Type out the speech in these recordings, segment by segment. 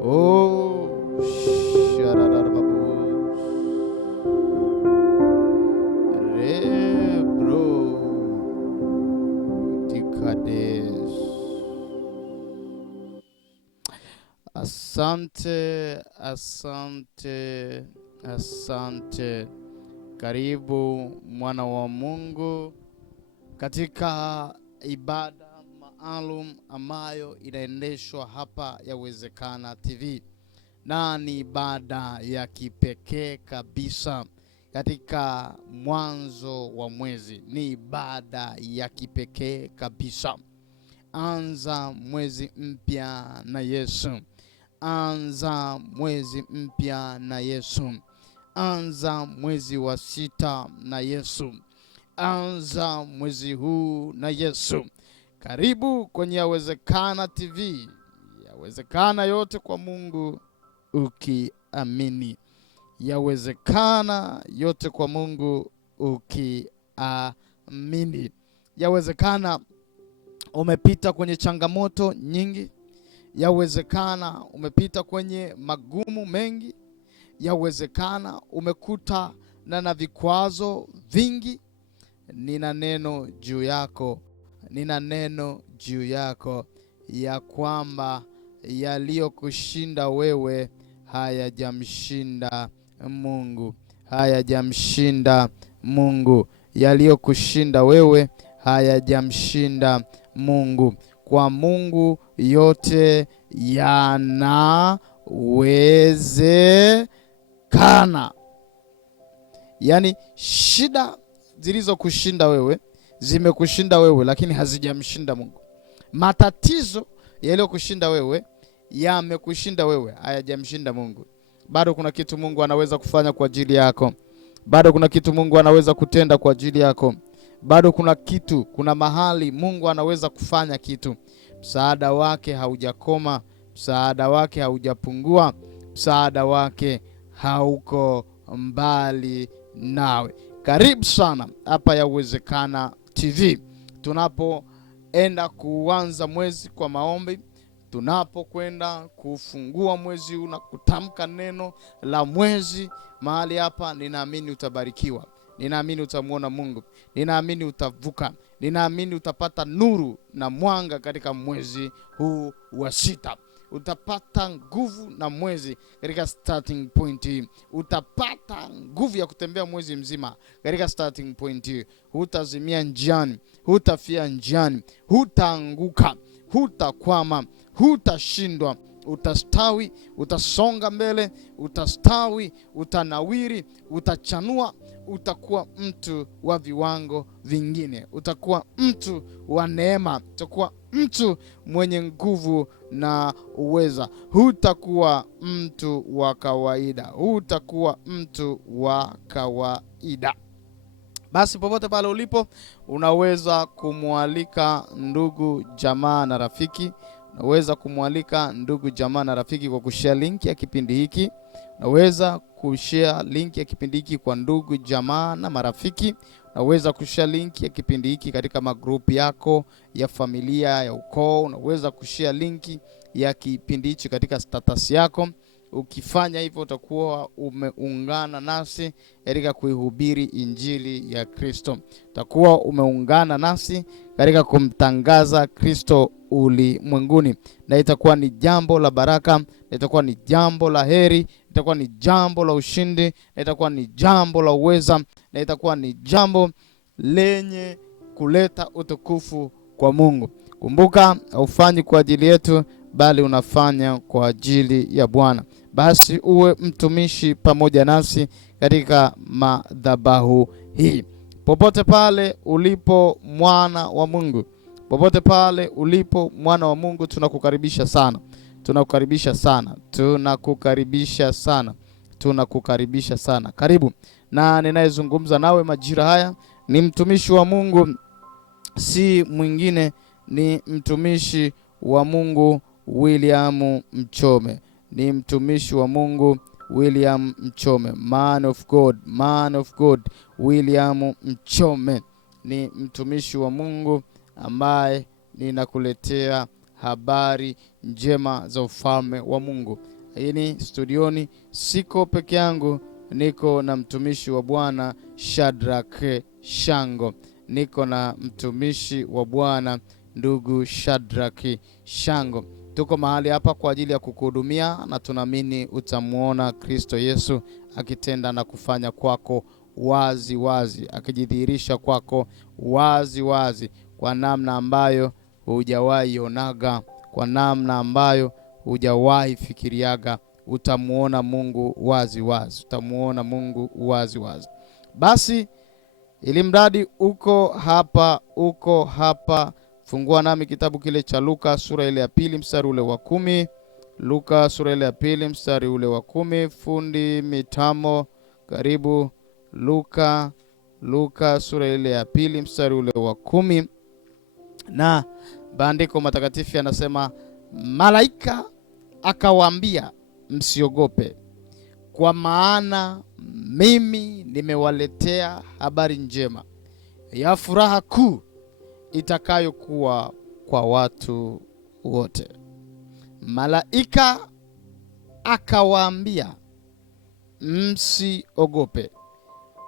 Oh, shararababos. Rebro dikades. Asante, asante, asante. Karibu mwana wa Mungu katika ibada maalum ambayo inaendeshwa hapa Yawezekana TV, na ni ibada ya kipekee kabisa katika mwanzo wa mwezi. Ni ibada ya kipekee kabisa. Anza mwezi mpya na Yesu. Anza mwezi mpya na Yesu. Anza mwezi wa 6 na Yesu. Anza mwezi huu na Yesu. Karibu kwenye Yawezekana TV. Yawezekana yote kwa Mungu ukiamini. Yawezekana yote kwa Mungu ukiamini. Yawezekana umepita kwenye changamoto nyingi. Yawezekana umepita kwenye magumu mengi. Yawezekana umekuta na vikwazo vingi. Nina neno juu yako. Nina neno juu yako ya kwamba yaliyokushinda wewe hayajamshinda Mungu. Hayajamshinda Mungu. Yaliyokushinda wewe hayajamshinda Mungu. Kwa Mungu yote yanawezekana. Yaani shida zilizokushinda wewe zimekushinda wewe, lakini hazijamshinda Mungu. Matatizo yaliyokushinda wewe yamekushinda wewe, hayajamshinda Mungu. Bado kuna kitu Mungu anaweza kufanya kwa ajili yako. Bado kuna kitu Mungu anaweza kutenda kwa ajili yako. Bado kuna mahali Mungu anaweza kufanya kitu. Msaada wake haujakoma, msaada wake haujapungua, msaada wake hauko mbali nawe. Karibu sana hapa Yawezekana TV. Tunapoenda kuanza mwezi kwa maombi, tunapokwenda kufungua mwezi huu na kutamka neno la mwezi mahali hapa, ninaamini utabarikiwa. Ninaamini utamuona Mungu. Ninaamini utavuka. Ninaamini utapata nuru na mwanga katika mwezi huu wa 6. Utapata nguvu na mwezi katika starting point. Utapata nguvu ya kutembea mwezi mzima katika starting point. Hutazimia njiani, hutafia njiani, hutaanguka, hutakwama, hutashindwa. Utastawi, utasonga mbele, utastawi, utanawiri, utachanua, utakuwa mtu wa viwango vingine. Utakuwa mtu wa neema, utakuwa mtu mwenye nguvu na uweza. Hutakuwa mtu wa kawaida, hutakuwa mtu wa kawaida. Basi popote pale ulipo, unaweza kumwalika ndugu, jamaa na rafiki. Unaweza kumwalika ndugu, jamaa na rafiki kwa kushare link ya kipindi hiki. Unaweza kushare link ya kipindi hiki kwa ndugu, jamaa na marafiki. Unaweza kushare link ya kipindi hiki katika magrupu yako ya familia, ya ukoo. Unaweza kushare link ya kipindi hiki katika status yako. Ukifanya hivyo utakuwa umeungana nasi katika kuihubiri injili ya Kristo. Utakuwa umeungana nasi katika kumtangaza Kristo ulimwenguni, na itakuwa ni jambo la baraka, itakuwa ni jambo la heri, itakuwa ni jambo la ushindi, itakuwa ni jambo la uweza, na itakuwa ni jambo lenye kuleta utukufu kwa Mungu. Kumbuka, haufanyi kwa ajili yetu, bali unafanya kwa ajili ya Bwana. Basi uwe mtumishi pamoja nasi katika madhabahu hii. Popote pale ulipo mwana wa Mungu, popote pale ulipo mwana wa Mungu, tunakukaribisha sana. Tunakukaribisha sana. Tunakukaribisha sana. Tunakukaribisha sana. Karibu. Na ninayezungumza nawe majira haya ni mtumishi wa Mungu, si mwingine, ni mtumishi wa Mungu William Mchome. Ni mtumishi wa Mungu William Mchome. Man of God William Mchome ni mtumishi wa Mungu ambaye ninakuletea habari njema za ufalme wa Mungu. Hii studioni siko peke yangu, niko na mtumishi wa Bwana Shadrack Shango. Niko na mtumishi wa Bwana ndugu Shadrack Shango. Tuko mahali hapa kwa ajili ya kukuhudumia, na tunaamini utamuona Kristo Yesu akitenda na kufanya kwako wazi wazi, akijidhihirisha kwako wazi wazi kwa namna ambayo hujawahi onaga, kwa namna ambayo hujawahi fikiriaga. Utamuona Mungu wazi wazi, utamuona Mungu wazi wazi. Basi ili mradi uko hapa, fungua nami kitabu kile cha Luka sura ile ya 2 mstari ule wa 10. Luka sura ile ya 2 mstari ule wa 10. Fundi mitamo, karibu. Luka sura ile ya 2 mstari ule wa 10. Na maandiko matakatifu yanasema, malaika akawaambia, msiogope, kwa maana mimi nimewaletea habari njema ya furaha kuu itakayokuwa kwa watu wote. Malaika akawaambia, msiogope,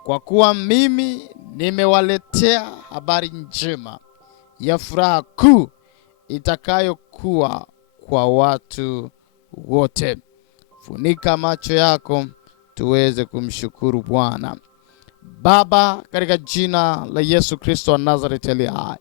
kwa kuwa mimi nimewaletea habari njema ya furaha kuu itakayokuwa kwa watu wote. Funika macho yako tuweze kumshukuru Bwana. Baba, katika jina la Yesu Kristo wa Nazareth aliye hai,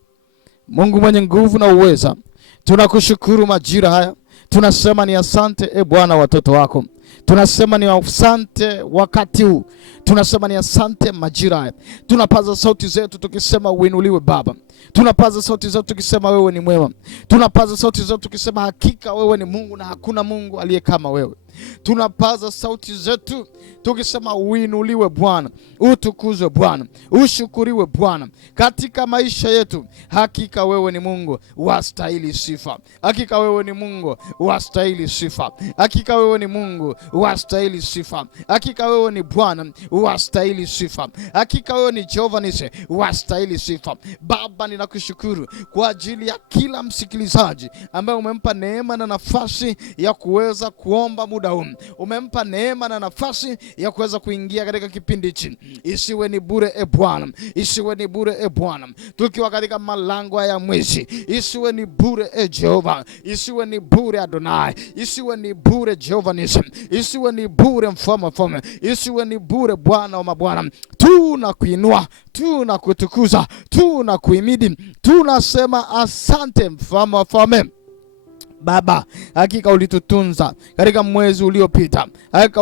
Mungu mwenye nguvu na uweza, tunakushukuru majira haya. Tunasema ni asante Bwana watoto wako. Tunasema ni asante wakati huu. Tunasema ni asante majira haya. Tunapaza sauti zetu tukisema uinuliwe Baba. Tunapaza sauti zetu tukisema wewe ni mwema. Tunapaza sauti zetu tukisema hakika wewe ni Mungu na hakuna Mungu aliye kama wewe. Tunapaza sauti zetu tukisema uinuliwe Bwana, utukuzwe Bwana, ushukuriwe Bwana katika maisha yetu. Hakika wewe ni Mungu wastahili sifa. Hakika wewe ni Mungu wastahili sifa. Hakika wewe ni Mungu wastahili sifa. Hakika wewe ni Bwana wastahili sifa. Hakika wewe ni Jehova Nisi wastahili sifa. Baba, ninakushukuru kwa ajili ya kila msikilizaji ambaye umempa neema na nafasi ya kuweza kuomba muda huu. Umempa neema na nafasi ya kuweza kuingia katika kipindi hichi. Isiwe ni bure Bwana, isiwe ni bure Bwana, tukiwa katika malango ya mwezi. Isiwe ni bure Jehova, isiwe ni bure Adonai, isiwe ni bure Jehova Nisi, isiwe ni bure mfalme, isiwe ni bure Bwana wa mabwana. Tunakuinua, tunakutukuza, tunakuhimidi, tunasema asante mfalme. Baba, hakika ulitutunza katika mwezi uliopita. Hakika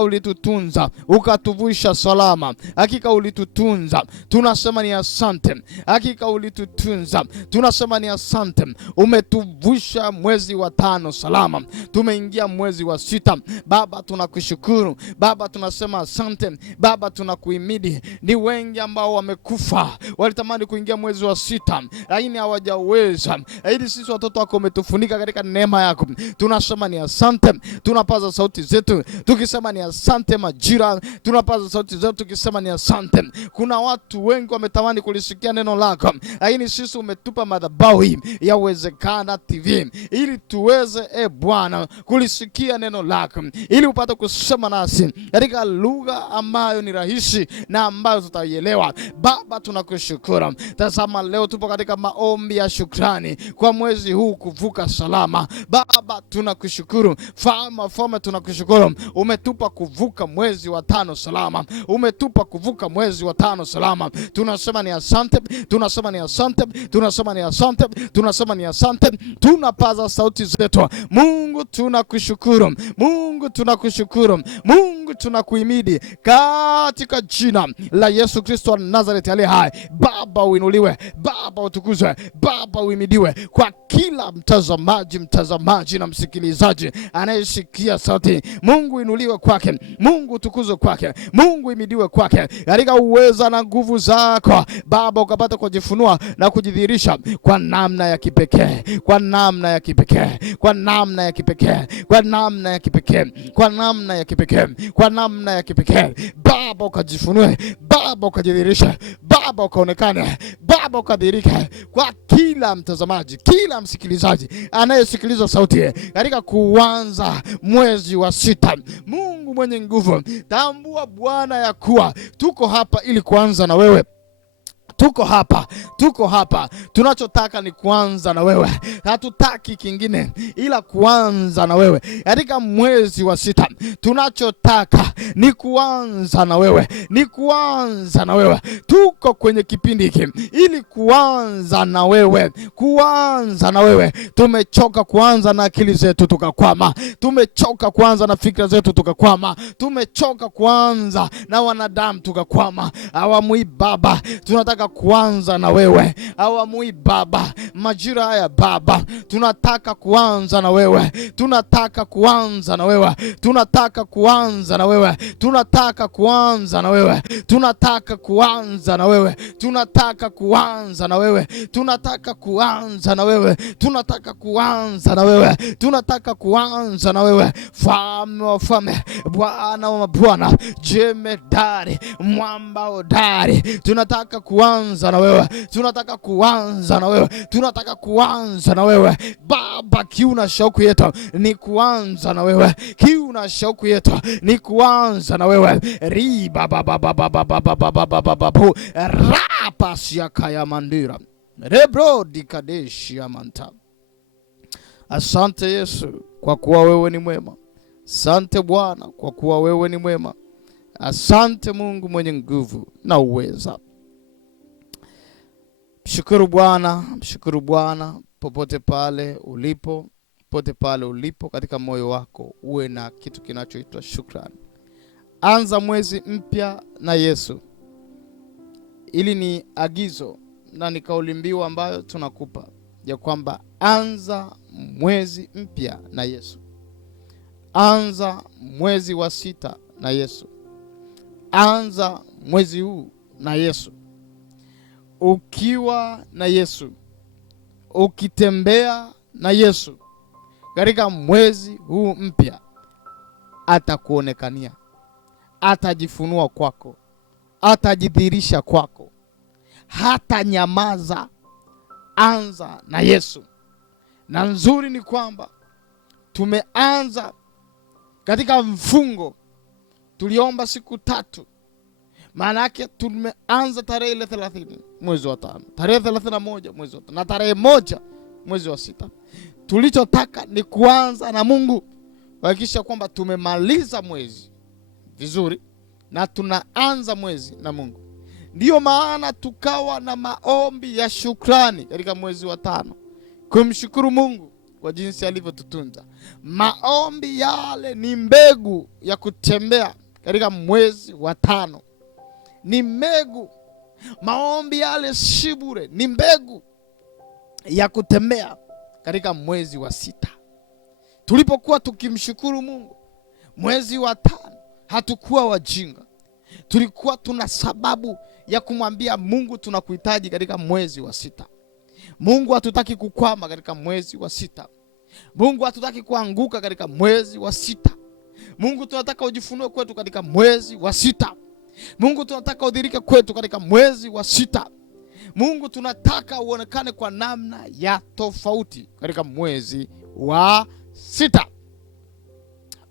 ulitutunza ukatuvusha salama. Hakika ulitutunza, tunasema ni asante. Hakika ulitutunza, tunasema ni asante. Umetuvusha mwezi wa 5 salama, tumeingia mwezi wa 6. Baba, tunakushukuru. Baba, tunasema asante. Baba, tunakuhimidi. Ni wengi ambao wamekufa, walitamani kuingia mwezi wa 6 lakini hawajaweza. Ili sisi watoto umetufunika katika neema yako. Tunasema ni asante. Tunapaza sauti zetu tukisema ni asante majira. Tunapaza sauti zetu tukisema ni asante. Kuna watu wengi wametamani kulisikia neno lako, lakini sisi umetupa madhabahu ya Uwezekana TV ili tuweze Bwana kulisikia neno lako, ili upate kusema nasi katika lugha ambayo ni rahisi na ambayo tutaielewa. Baba, tunakushukuru. Tazama, leo tupo katika maombi ya shukrani kwa mwezi huu kuvuka salama. Baba, tunakushukuru. Fama tunakushukuru. Umetupa kuvuka mwezi wa 5 salama. Umetupa kuvuka mwezi wa 5 salama. Tunasema ni asante. Tunasema ni asante. Tunasema ni asante. Tunasema ni asante. Tunapaza sauti zetu. Mungu tunakushukuru. Mungu tunakushukuru. Mungu tunakuhimidi katika jina la Yesu Kristo wa Nazareth aliye hai. Baba, uinuliwe. Baba, utukuzwe. Baba, uimidiwe kwa kila mtazamaji na msikilizaji anayesikia sauti. Mungu inuliwe kwake, Mungu utukuzwe kwake, Mungu imidiwe kwake katika uweza na nguvu zako. Baba, ukapata kujifunua na kujidhihirisha kwa namna ya kipekee, kwa namna ya kipekee, kwa namna ya kipekee, kwa namna ya kipekee, kwa namna ya kipekee, kwa namna ya kipekee. Baba, ukajifunue. Baba, ukajidhihirisha. Baba, ukaonekane. Baba, Baba ukadhihirike kwa kila mtazamaji, kila msikilizaji anayesikiliza sauti katika kuanza mwezi wa 6. Mungu mwenye nguvu, tambua Bwana ya kuwa tuko hapa ili kuanza na wewe. Tuko hapa. Tunachotaka ni kuanza na wewe. Hatutaki kingine ila kuanza na wewe. Katika mwezi wa 6, tunachotaka ni kuanza na wewe. Tuko kwenye kipindi hiki ili kuanza na wewe. Tumechoka kuanza na akili zetu tukakwama. Tumechoka kuanza na fikra zetu tukakwama. Tumechoka kuanza na wanadamu tukakwama. Awamu hii Baba, tunataka kuanza na wewe. Awamu hii Baba, majira haya Baba, tunataka kuanza na wewe. Tunataka kuanza na wewe. Tunataka kuanza na wewe. Tunataka kuanza na wewe. Tunataka kuanza na wewe. Tunataka kuanza na wewe. Tunataka kuanza na wewe. Tunataka kuanza na wewe. Tunataka kuanza na wewe. Mfalme wa wafalme, Bwana wa mabwana, jemedari, mwamba hodari. Tunataka kuanza na wewe. Tunataka kuanza na wewe. Tunataka kuanza na wewe. Baba, kiu na shauku yetu ni kuanza na wewe. Kiu na shauku yetu ni kuanza na wewe. Riba baba baba baba baba baba baba rapa siaka ya mandira rebro dikadeshi ya manta. Asante Yesu kwa kuwa wewe ni mwema. Asante Bwana kwa kuwa wewe ni mwema. Asante Mungu mwenye nguvu na uweza. Mshukuru Bwana popote pale ulipo katika moyo wako uwe na kitu kinachoitwa shukrani. Anza mwezi mpya na Yesu. Ili ni agizo na ni kauli mbiu ambayo tunakupa ya kwamba anza mwezi mpya na Yesu. Anza mwezi wa 6 na Yesu. Anza mwezi huu na Yesu. Ukiwa na Yesu, ukitembea na Yesu katika mwezi huu mpya, atakuonekania, atajifunua kwako, atajidhihirisha kwako, hata nyamaza. Anza na Yesu. Na nzuri ni kwamba tumeanza katika mfungo. Tuliomba siku 3. Maana yake tumeanza tarehe 30 mwezi wa 5, tarehe 31 mwezi wa 5 na tarehe 1 mwezi wa 6. Tulichotaka ni kuanza na Mungu, kuhakikisha kwamba tumemaliza mwezi vizuri na tunaanza mwezi na Mungu. Ndiyo maana tukawa na maombi ya shukrani katika mwezi wa 5, kumshukuru Mungu kwa jinsi alivyotutunza. Maombi yale ni mbegu ya kutembea katika mwezi wa 5. Ni mbegu. Maombi yale si bure, ni mbegu ya kutembea katika mwezi wa 6. Tulipokuwa tukimshukuru Mungu mwezi wa 5, hatukuwa wajinga. Tulikuwa tuna sababu ya kumwambia Mungu tunakuhitaji katika mwezi wa 6. Mungu hatutaki kukwama katika mwezi wa 6. Mungu hatutaki kuanguka katika mwezi wa 6. Mungu tunataka ujifunue kwetu katika mwezi wa 6. Mungu tunataka udhirike kwetu katika mwezi wa 6. Mungu tunataka uonekane kwa namna ya tofauti katika mwezi wa 6.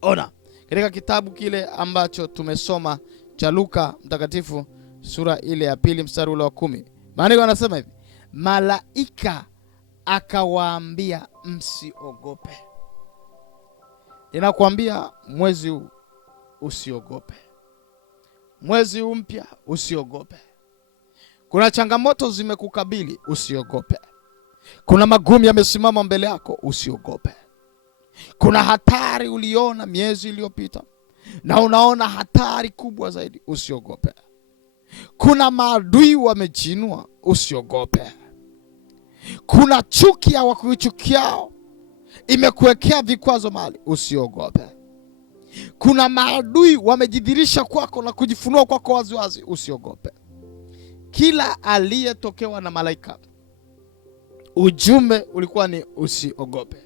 Ona, katika kitabu kile ambacho tumesoma cha Luka mtakatifu sura ile ya 2 mstari ule wa 10. Maandiko yanasema hivi: malaika akawaambia msiogope. Ninakuambia mwezi huu usiogope. Mwezi mpya usiogope. Kuna changamoto zimekukabili, usiogope. Kuna magumu yamesimama mbele yako, usiogope. Kuna hatari uliona miezi iliyopita na unaona hatari kubwa zaidi, usiogope. Kuna maadui wamejinua, usiogope. Kuna chuki ya wakuchukiao imekuwekea vikwazo mahali, usiogope. Kuna maadui wamejidhihirisha kwako na kujifunua kwako waziwazi, usiogope. Kila aliyetokewa na malaika, ujumbe ulikuwa ni usiogope.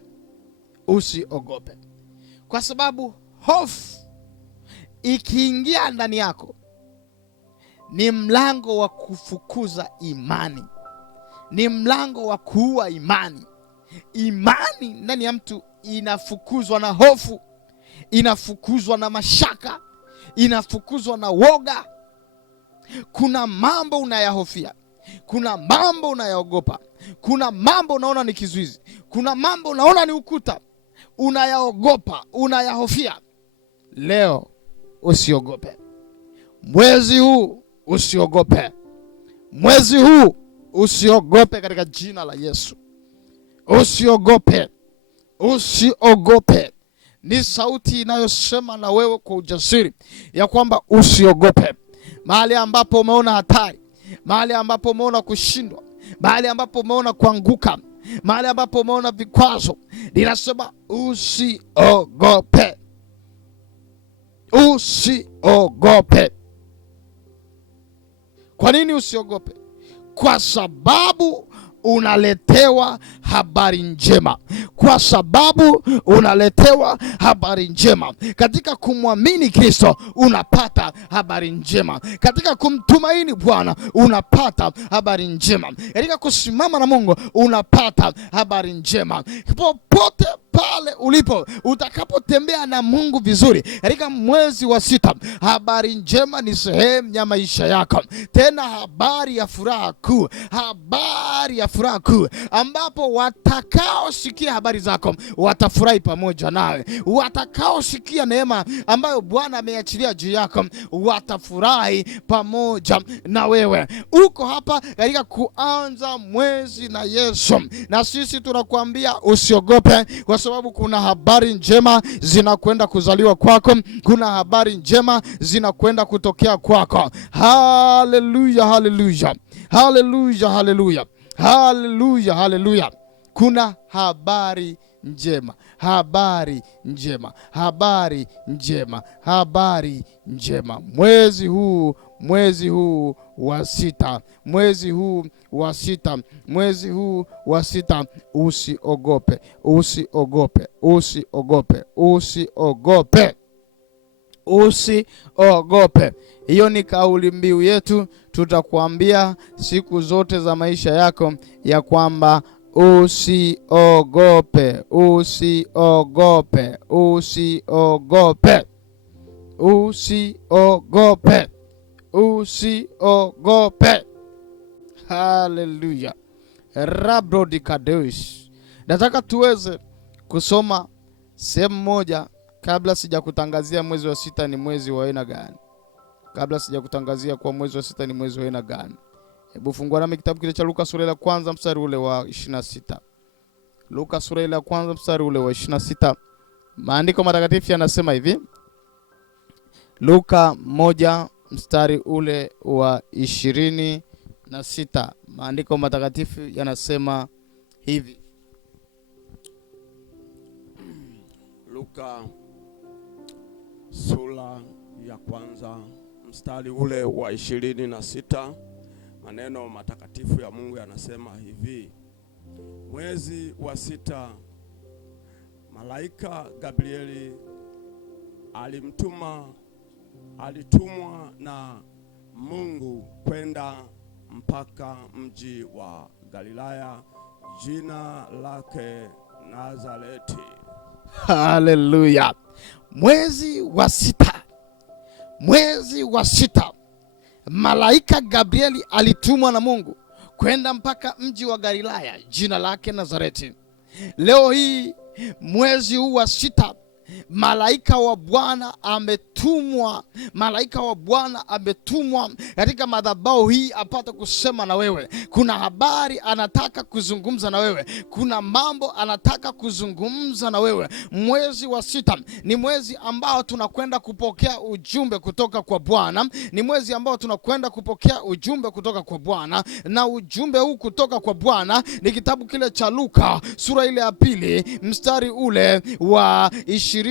Usiogope. Kwa sababu hofu ikiingia ndani yako ni mlango wa kufukuza imani ni mlango wa kuua imani. Imani ndani ya mtu inafukuzwa na hofu, inafukuzwa na mashaka, inafukuzwa na woga. Kuna mambo unayahofia, kuna mambo unayaogopa, kuna mambo unaona ni kizuizi, kuna mambo unaona ni ukuta, unayaogopa, unayahofia. Leo usiogope. Mwezi huu usiogope. Mwezi huu usiogope katika jina la Yesu. Usiogope. Usiogope. Ni sauti inayosema na wewe kwa ujasiri ya kwamba usiogope. Mahali ambapo umeona hatari, mahali ambapo umeona kushindwa, mahali ambapo umeona kuanguka, mahali ambapo umeona vikwazo, ninasema usiogope. Usiogope. Kwa nini usiogope? Kwa sababu unaletewa habari njema. Kwa sababu unaletewa habari njema. Katika kumwamini Kristo unapata habari njema. Katika kumtumaini Bwana unapata habari njema. Katika kusimama na Mungu unapata habari njema. Popote pale ulipo, utakapotembea na Mungu vizuri katika mwezi wa 6, habari njema ni sehemu ya maisha yako. Tena habari ya furaha kuu, habari ya furaha kuu, ambapo watakaosikia habari zako watafurahi pamoja nawe. Watakaosikia neema ambayo Bwana ameachilia juu yako watafurahi pamoja na wewe. Uko hapa katika kuanza mwezi na Yesu, na sisi tunakuambia usiogope, kwa sababu kuna habari njema zinakwenda kuzaliwa kwako. Kuna habari njema zinakwenda kutokea kwako. Haleluya, haleluya, haleluya, haleluya, haleluya, haleluya. Kuna habari njema, habari njema, habari njema, habari njema. Mwezi huu wa 6, mwezi huu wa 6, mwezi huu wa 6, usiogope, usiogope, usiogope, usiogope, usiogope. Hiyo ni kauli mbiu yetu. Tutakuambia siku zote za maisha yako ya kwamba usiogope, usiogope, usiogope, usiogope, usiogope. Haleluya. Rabrodikadesh. Nataka tuweze kusoma sehemu moja kabla sijakutangazia mwezi wa 6 ni mwezi wa aina gani. Kabla sijakutangazia kwa mwezi wa 6 ni mwezi wa aina gani. Hebu fungua nami kitabu kile cha Luka sura ya 1 mstari ule wa 26. Luka sura ya 1 mstari ule wa 26. Maandiko matakatifu yanasema hivi. Luka 1 mstari ule wa 26. Maandiko matakatifu yanasema hivi. Luka sura ya 1 mstari ule wa 26. Maneno matakatifu ya Mungu yanasema hivi. Mwezi wa 6, malaika Gabrieli alitumwa na Mungu kwenda mpaka mji wa Galilaya, jina lake Nazareti. Haleluya. Mwezi wa 6, mwezi wa 6, malaika Gabrieli alitumwa na Mungu kwenda mpaka mji wa Galilaya, jina lake Nazareti. Leo hii mwezi huu wa 6, malaika wa Bwana ametumwa, malaika wa Bwana ametumwa katika madhabahu hii apate kusema na wewe. Kuna habari anataka kuzungumza na wewe, kuna mambo anataka kuzungumza na wewe. Mwezi wa 6 ni mwezi ambao tunakwenda kupokea ujumbe kutoka kwa Bwana. Ni mwezi ambao tunakwenda kupokea ujumbe kutoka kwa Bwana, na ujumbe huu kutoka kwa Bwana ni kitabu kile cha Luka sura ile ya 2 mstari ule wa 20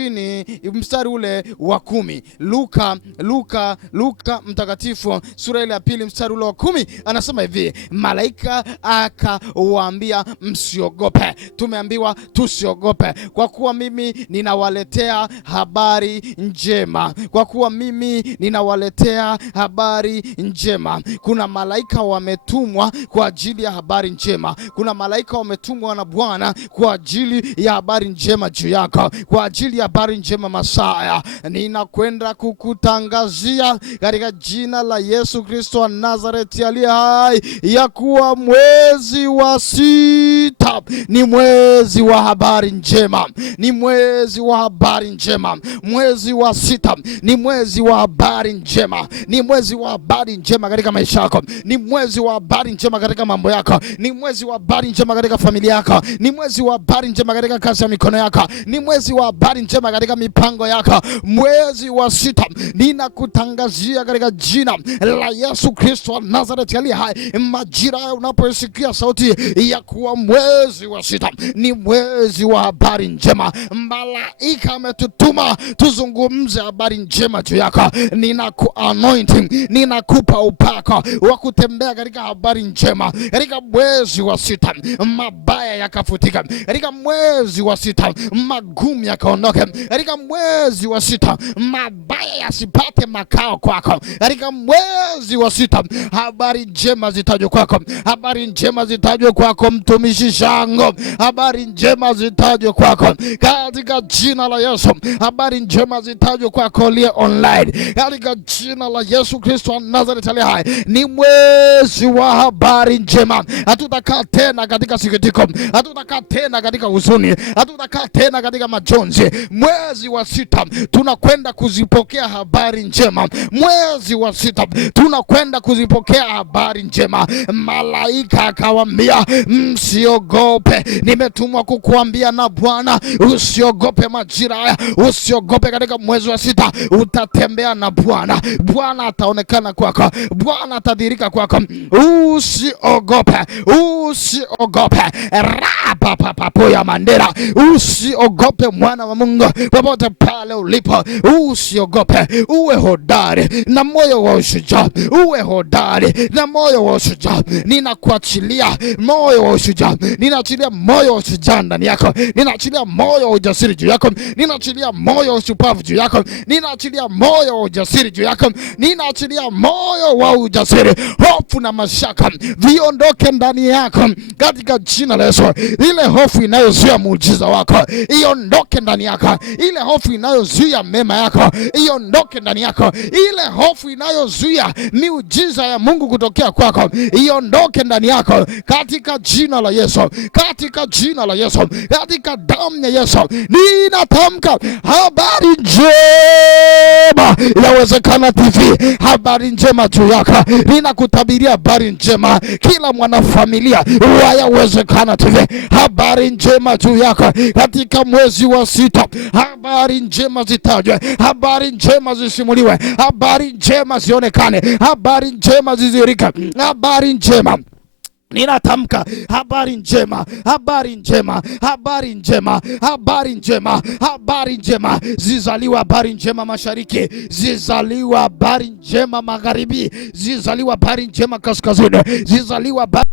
mstari ule wa 10. 10. Luka mtakatifu sura ile ya 2 mstari ule wa 10 anasema hivi, malaika akawaambia msiogope. Tumeambiwa tusiogope kwa kuwa mimi ninawaletea habari njema. Kwa kuwa mimi ninawaletea habari njema. Kuna malaika wametumwa kwa ajili ya habari njema. Kuna malaika wametumwa na Bwana kwa ajili ya habari njema juu yako, kwa ajili ya habari njema Masaya. Ninakwenda kukutangazia katika jina la Yesu Kristo wa Nazareti aliye hai ya kuwa mwezi wa 6 ni mwezi wa habari njema. Ni mwezi wa habari njema. Mwezi wa 6 ni mwezi wa habari njema. Ni mwezi wa habari njema katika maisha yako. Ni mwezi wa habari njema katika mambo yako. Ni mwezi wa habari njema katika familia yako. Ni mwezi wa habari njema katika kazi ya mikono yako. Ni mwezi wa habari njema katika mipango yako. Mwezi wa 6 ninakutangazia katika jina la Yesu Kristo wa Nazareti aliye hai, majira unaposikia sauti ya kuwa mwezi wa 6 ni mwezi wa habari njema. Malaika ametutuma tuzungumze habari njema juu yako. Ninaku-anointing, ninakupa upako wa kutembea katika habari njema. Katika mwezi wa 6 mabaya yakafutika. Katika mwezi wa 6 magumu yakaondoke. Katika mwezi wa 6 mabaya yasipate makao kwako. Katika mwezi wa 6 habari njema zitajwe kwako. Habari njema zitajwe kwako mtumishi Shango. Habari njema zitajwe kwako katika jina la Yesu. Habari njema zitajwe kwako lie online katika jina la Yesu Kristo wa Nazareti aliye hai. Ni mwezi wa habari njema. Hatutakaa tena katika sikitiko. Hatutakaa tena katika huzuni. Hatutakaa tena katika majonzi. Mwezi wa 6 tunakwenda kuzipokea habari njema. Mwezi wa 6 tunakwenda kuzipokea habari njema. Malaika akawaambia msiogope. Nimetumwa kukuambia na Bwana usiogope majira haya. Usiogope katika mwezi wa 6 utatembea na Bwana. Bwana ataonekana kwako. Bwana atadhihirika kwako. Usiogope. Usiogope. Rapa papo ya mandera. Usiogope mwana wa Mungu popote pale ulipo. Usiogope. Uwe hodari na moyo wa ushujaa. Uwe hodari na moyo wa ushujaa. Ninakuachilia moyo wa ushujaa. Ninaachilia moyo wa ushujaa ndani yako. Ninaachilia moyo wa ujasiri juu yako. Ninaachilia moyo wa ushupavu juu yako. Ninaachilia moyo wa ujasiri juu yako. Ninaachilia moyo wa ujasiri. Hofu na mashaka viondoke ndani yako katika jina la Yesu. Ile hofu inayozuia muujiza wako iondoke ndani yako. Ile hofu inayozuia mema yako iondoke ndani yako. Ile hofu inayozuia miujiza ya Mungu kutokea kwako iondoke ndani yako katika jina la Yesu. Katika jina la Yesu. Katika damu ya Yesu. Ninatamka habari njema Yawezekana TV. Habari njema juu yako. Ninakutabiria habari njema kila mwanafamilia wa Yawezekana TV. Habari njema juu yako katika mwezi wa 6. Habari njema zitajwe. Habari njema zisimuliwe. Habari njema zionekane. Habari njema zizirike. Habari njema. Ninatamka habari njema, habari njema, habari njema, habari njema, habari njema. Zizaliwa habari njema mashariki, zizaliwa habari njema magharibi, zizaliwa habari njema kaskazini, zizaliwa habari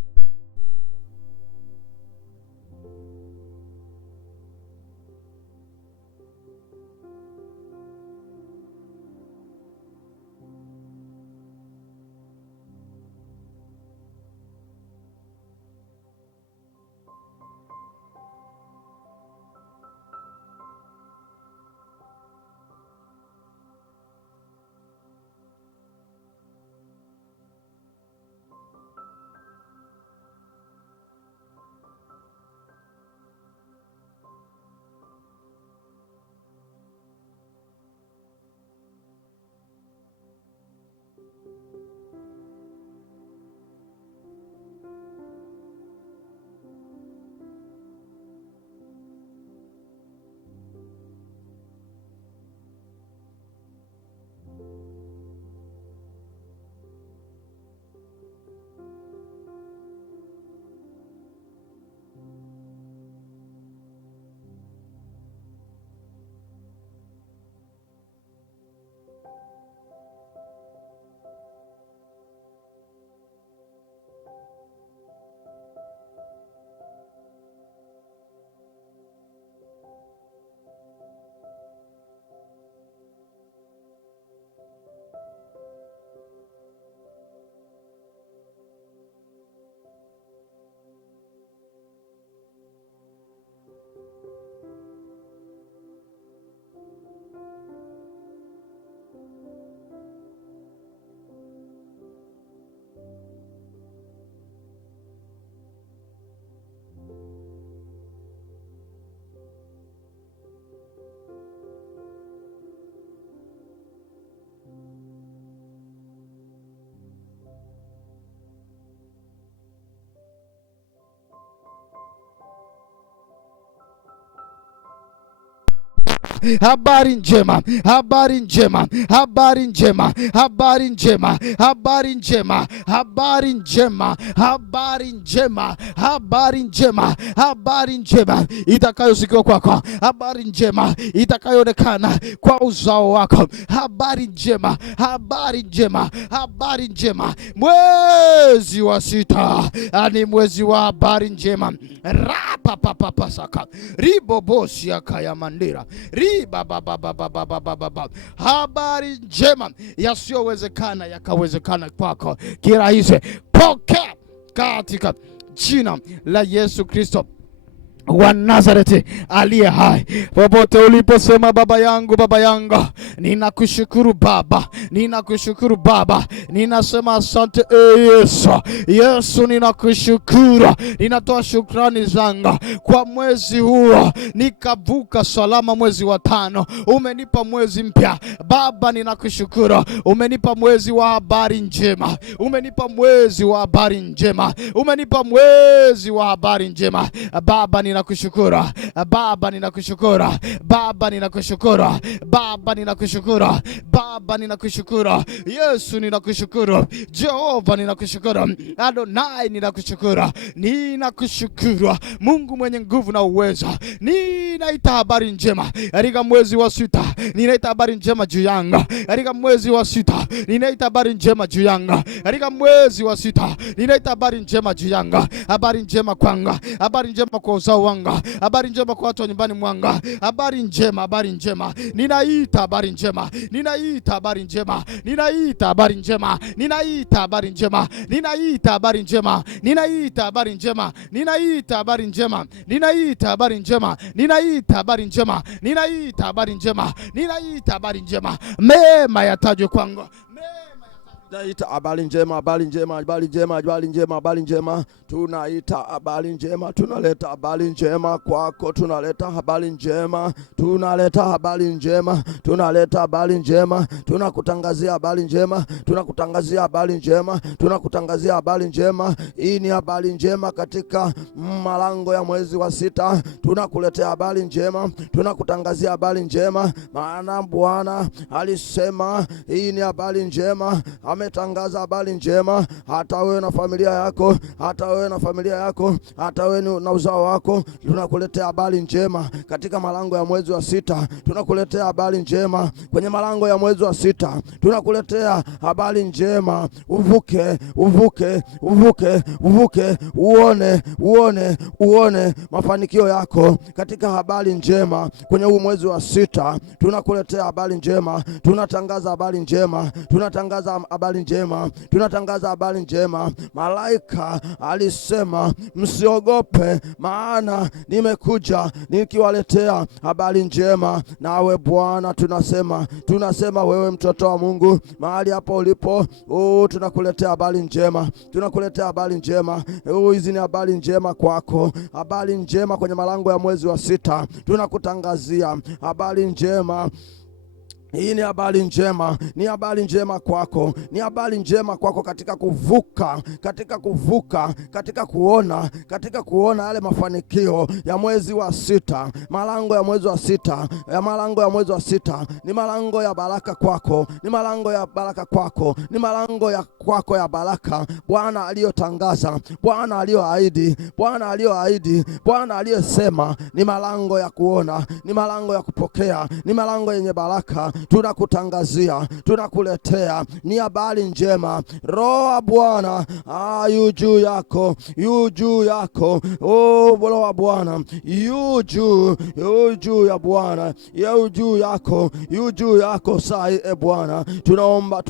habari njema, habari njema, habari njema, habari njema, habari njema, habari njema, habari njema, habari njema, habari njema itakayosikiwa kwako, habari njema itakayoonekana kwa uzao wako, habari njema, habari njema, habari njema. Mwezi wa 6 ni mwezi wa habari njema. Rapapapapasaka ribobosi akaya mandira ribabababababababa. Habari njema yasiyowezekana yakawezekana kwako kirahisi. Pokea katika jina la Yesu Kristo wa Nazareti aliye hai. Popote uliposema baba yangu, baba yangu, ninakushukuru Baba, ninakushukuru Baba, ninasema asante Yesu. Yesu, ninakushukuru, ninatoa shukrani zangu kwa mwezi huo, nikavuka salama mwezi wa 5. Umenipa mwezi mpya Baba, ninakushukuru. Umenipa mwezi wa habari njema, umenipa mwezi wa habari njema, umenipa mwezi wa habari njema Baba, ninakushukuru Baba, ninakushukuru Baba, ninakushukuru Baba, ninakushukuru Baba, ninakushukuru Yesu, ninakushukuru Jehova, ninakushukuru Adonai, ninakushukuru, ninakushukuru Mungu mwenye nguvu na uweza. Ninaita habari njema katika mwezi wa 6, ninaita habari njema juu yangu katika mwezi wa 6, ninaita habari njema juu yangu katika mwezi wa 6, ninaita habari njema juu yangu, habari njema kwangu, habari njema kwa uzao wangu, habari njema kwa watu wa nyumbani mwangu, habari njema, habari njema, ninaita habari njema, ninaita habari njema, ninaita habari njema, ninaita habari njema, ninaita habari njema, ninaita habari njema, ninaita habari njema, ninaita habari njema, ninaita habari njema, ninaita habari njema, ninaita habari njema. Mema yatajwe kwangu, tunaita habari njema, habari njema, habari njema, habari njema, habari njema. Tunaita habari njema, tunaleta habari njema kwako, tunaleta habari njema, tunaleta habari njema, tunaleta habari njema, tunakutangazia habari njema, tunakutangazia habari njema, tunakutangazia habari njema. Hii ni habari njema katika malango ya mwezi wa 6. Tunakuletea habari njema, tunakutangazia habari njema, maana Bwana alisema hii ni habari njema. Ametangaza habari njema, hata wewe na familia yako, hata wewe na familia yako, hata wewe na uzao wako, tunakuletea habari njema katika malango ya mwezi wa 6. Tunakuletea habari njema kwenye malango ya mwezi wa 6. Tunakuletea habari njema. Uvuke, uvuke, uvuke, uvuke, uone mafanikio yako katika habari njema kwenye huu mwezi wa 6. Tunakuletea habari njema, tunatangaza habari njema, tunatangaza habari njema, tunatangaza habari njema. Malaika alisema msiogope, maana nimekuja nikiwaletea habari njema. Nawe Bwana, tunasema wewe mtoto wa Mungu, mahali hapo ulipo, tunakuletea habari njema, tunakuletea habari njema. Hizi ni habari njema kwako, habari njema kwenye malango ya mwezi wa 6. Tunakutangazia habari njema. Hii ni habari njema, ni habari njema kwako, ni habari njema kwako katika kuvuka, katika kuona yale mafanikio ya mwezi wa 6. Malango ya mwezi wa 6, ya malango ya mwezi wa 6 ni malango ya baraka kwako, ni malango ya baraka kwako, ni malango ya kwako ya baraka. Bwana aliyotangaza, Bwana aliyoahidi, Bwana aliyoahidi, Bwana aliyesema ni malango ya kuona, ni malango ya kupokea, ni malango yenye baraka. Tunakutangazia, tunakuletea, ni habari njema. Roho Bwana yu juu yako, yu juu yako. Roho wa Bwana yu juu ya Bwana, yu juu yako, yu juu yako sai. Bwana, tunaomba,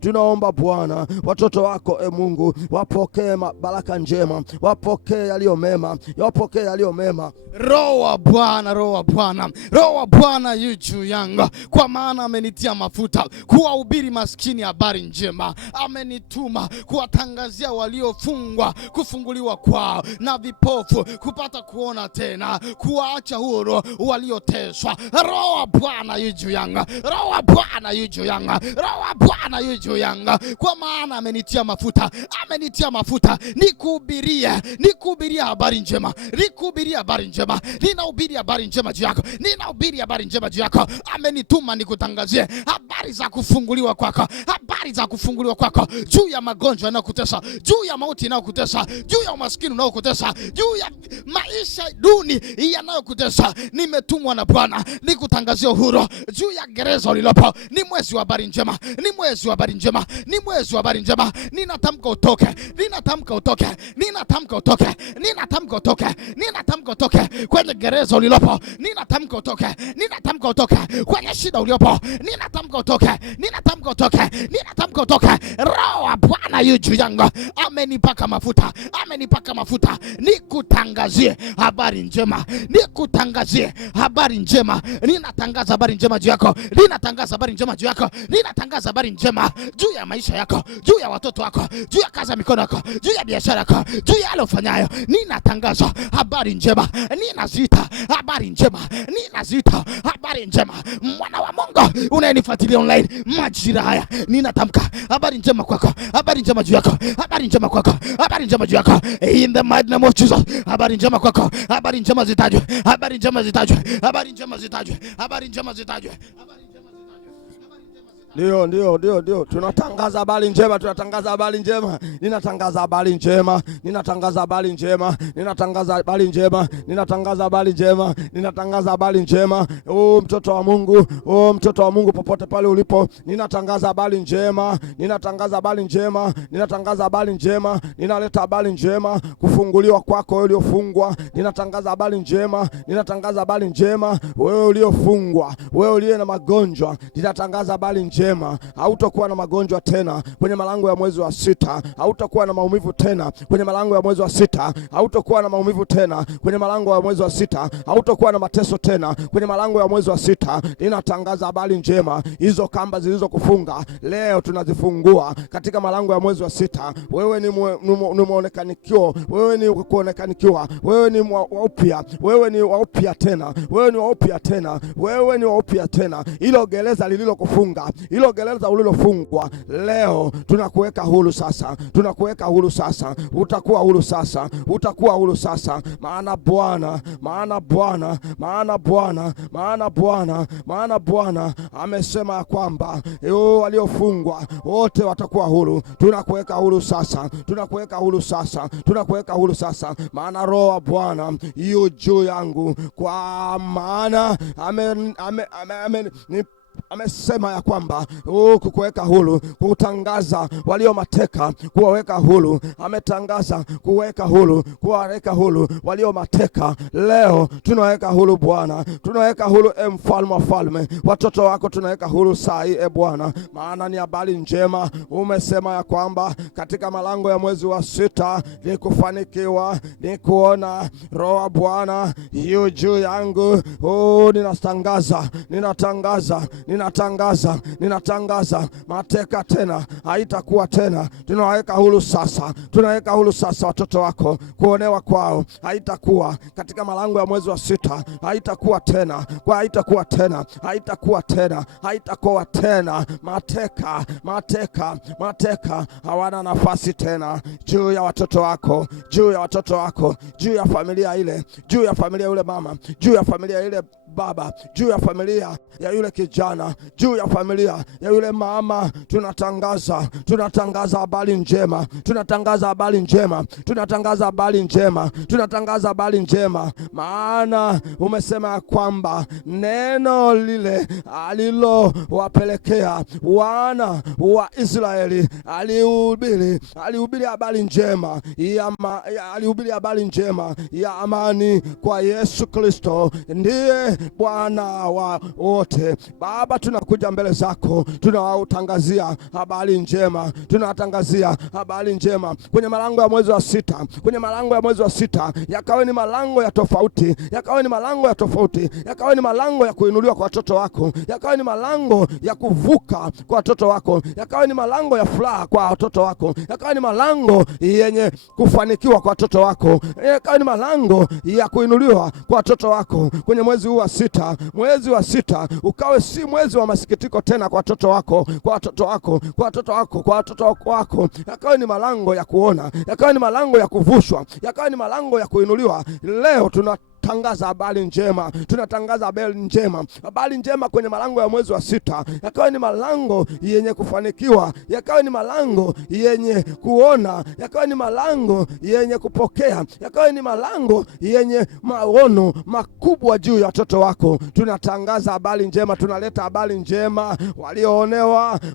tunaomba Bwana, watoto wako Mungu wapokee baraka njema, wapokee yaliyo mema, wapokee yaliyo mema. Roho wa Bwana, Roho wa Bwana, Roho wa Bwana yu juu yangu kwa maana amenitia mafuta kuwahubiri maskini habari njema. Amenituma kuwatangazia waliofungwa kufunguliwa kwao, na vipofu kupata kuona tena, kuwaacha huru walioteswa. Roho wa Bwana yu juu yangu, Roho wa Bwana yu juu yangu, Roho wa Bwana yu juu yangu, kwa maana amenitia mafuta, amenitia mafuta nikuhubiria habari njema, nikuhubiria habari njema. Ninahubiri habari njema juu yako, ninahubiri habari njema juu yako. Amenituma nikutangazie habari za kufunguliwa kwako, habari za kufunguliwa kwako, juu ya magonjwa yanayokutesa, juu ya mauti yanayokutesa, juu ya umaskini unaokutesa, juu ya maisha duni yanayokutesa. Nimetumwa na Bwana nikutangazie uhuru juu ya gereza ulilopo. Ni mwezi wa habari njema, ni mwezi wa habari njema, ni mwezi wa habari njema. Ninatamka utoke, ninatamka utoke, ninatamka utoke, ninatamka utoke, ninatamka utoke kwenye gereza ulilopo. Ninatamka utoke, ninatamka utoke kwenye shida uliyopo. Ninatamka utoke, ninatamka utoke, ninatamka utoke. Roho wa Bwana yu juu yangu, amenipaka mafuta, amenipaka mafuta nikutangazie habari njema, nikutangazie habari njema. Ninatangaza habari njema juu yako, ninatangaza habari njema juu yako, ninatangaza habari njema juu ya maisha yako, juu ya watoto wako, juu ya kazi ya mikono yako, juu ya biashara yako, juu ya yale ufanyayo. Ninatangaza habari njema, ninaziita habari njema, ninaziita habari njema. Mwana wa Mungu unayenifuatilia online majira haya, ninatamka habari njema kwako, habari njema juu yako, habari njema kwako, habari njema juu yako, in the mighty name of Jesus. Habari njema kwako, habari njema zitajwe, habari njema zitajwe, habari njema zitajwe, habari njema zitajwe. Ndio. Tunatangaza habari njema, tunatangaza habari njema. Ninatangaza habari njema, ninatangaza habari njema, ninatangaza habari njema, ninatangaza habari njema, ninatangaza habari njema. Mtoto wa Mungu, mtoto wa Mungu popote pale ulipo, ninatangaza habari njema, ninatangaza habari njema, ninatangaza habari njema, ninaleta habari njema kufunguliwa kwako wewe uliofungwa. Ninatangaza habari njema, ninatangaza habari njema wewe uliofungwa, wewe uliye na magonjwa. Ninatangaza habari njema, hautakuwa na magonjwa tena kwenye malango ya mwezi wa 6. Hautakuwa na maumivu tena kwenye malango ya mwezi wa 6. Hautakuwa na maumivu tena kwenye malango ya mwezi wa 6. Hautakuwa na mateso tena kwenye malango ya mwezi wa 6. Ninatangaza habari njema, hizo kamba zilizokufunga leo tunazifungua katika malango ya mwezi wa 6. Wewe ni muonekanikio, wewe ni kuonekanikiwa, wewe ni upya, wewe ni upya tena, wewe ni upya tena, wewe ni upya tena. Hilo gereza lililokufunga, hilo gereza ulilofungwa, leo tunakuweka huru sasa, tunakuweka huru sasa. Utakuwa huru sasa, utakuwa huru sasa. Maana Bwana amesema kwamba waliofungwa wote watakuwa huru. Tunakuweka huru sasa, tunakuweka huru sasa, tunakuweka huru sasa. Maana Roho wa Bwana yu juu yangu, kwa maana amesema ya kwamba kukuweka huru, kutangaza walio mateka, kuwaweka huru. Ametangaza kuweka huru, kuwaweka huru walio mateka. Leo tunaweka huru Bwana, tunaweka huru mfalme wa falme. Watoto wako tunaweka huru saa hii Bwana, maana ni habari njema. Umesema ya kwamba katika malango ya mwezi wa 6 ni kufanikiwa, ni kuona. Roho wa Bwana yu juu yangu. Ninatangaza mateka tena haitakuwa tena. Tunaweka huru sasa, tunaweka huru sasa watoto wako. Kuonewa kwao haitakuwa katika malango ya mwezi wa 6. Haitakuwa tena, kwa haitakuwa tena, haitakuwa tena, haitakuwa tena. Mateka hawana nafasi tena juu ya watoto wako, juu ya watoto wako, juu ya familia ile, juu ya familia yule mama, juu ya familia ile baba, juu ya familia ya yule kijana, juu ya familia ya yule mama. Tunatangaza habari njema, tunatangaza habari njema, tunatangaza habari njema, tunatangaza habari njema. Maana umesema kwamba neno lile alilowapelekea wana wa Israeli alihubiri habari njema, alihubiri habari njema ya amani kwa Yesu Kristo. Ndiye Bwana wa wote. Baba, tunakuja mbele zako, tunawatangazia habari njema, tunawatangazia habari njema kwenye malango ya mwezi wa sita, kwenye malango ya mwezi wa sita, yakawe ni malango ya tofauti, yakawe ni malango ya tofauti, yakawe ni malango ya kuinuliwa kwa watoto wako, yakawe ni malango ya kuvuka kwa watoto wako, yakawe ni malango ya furaha kwa watoto wako, yakawe ni malango yenye kufanikiwa kwa watoto wako, yakawe ni malango ya kuinuliwa kwa watoto wako kwenye mwezi huu wa sita. Mwezi wa sita ukawe si mwezi wa masikitiko tena kwa watoto wako, kwa watoto wako, kwa watoto wako, kwa watoto wako. Yakawe ni malango ya kuona, yakawe ni malango ya kuvushwa, yakawe ni malango ya kuinuliwa. Leo tunatangaza habari njema, tunatangaza habari njema, habari njema kwenye malango ya mwezi wa sita. Yakawe ni malango yenye kufanikiwa, yakawe ni malango yenye kuona, yakawe ni malango yenye kupokea, yakawe ni malango yenye maono makubwa juu ya watoto wako. Tunatangaza habari njema, tunaleta habari njema.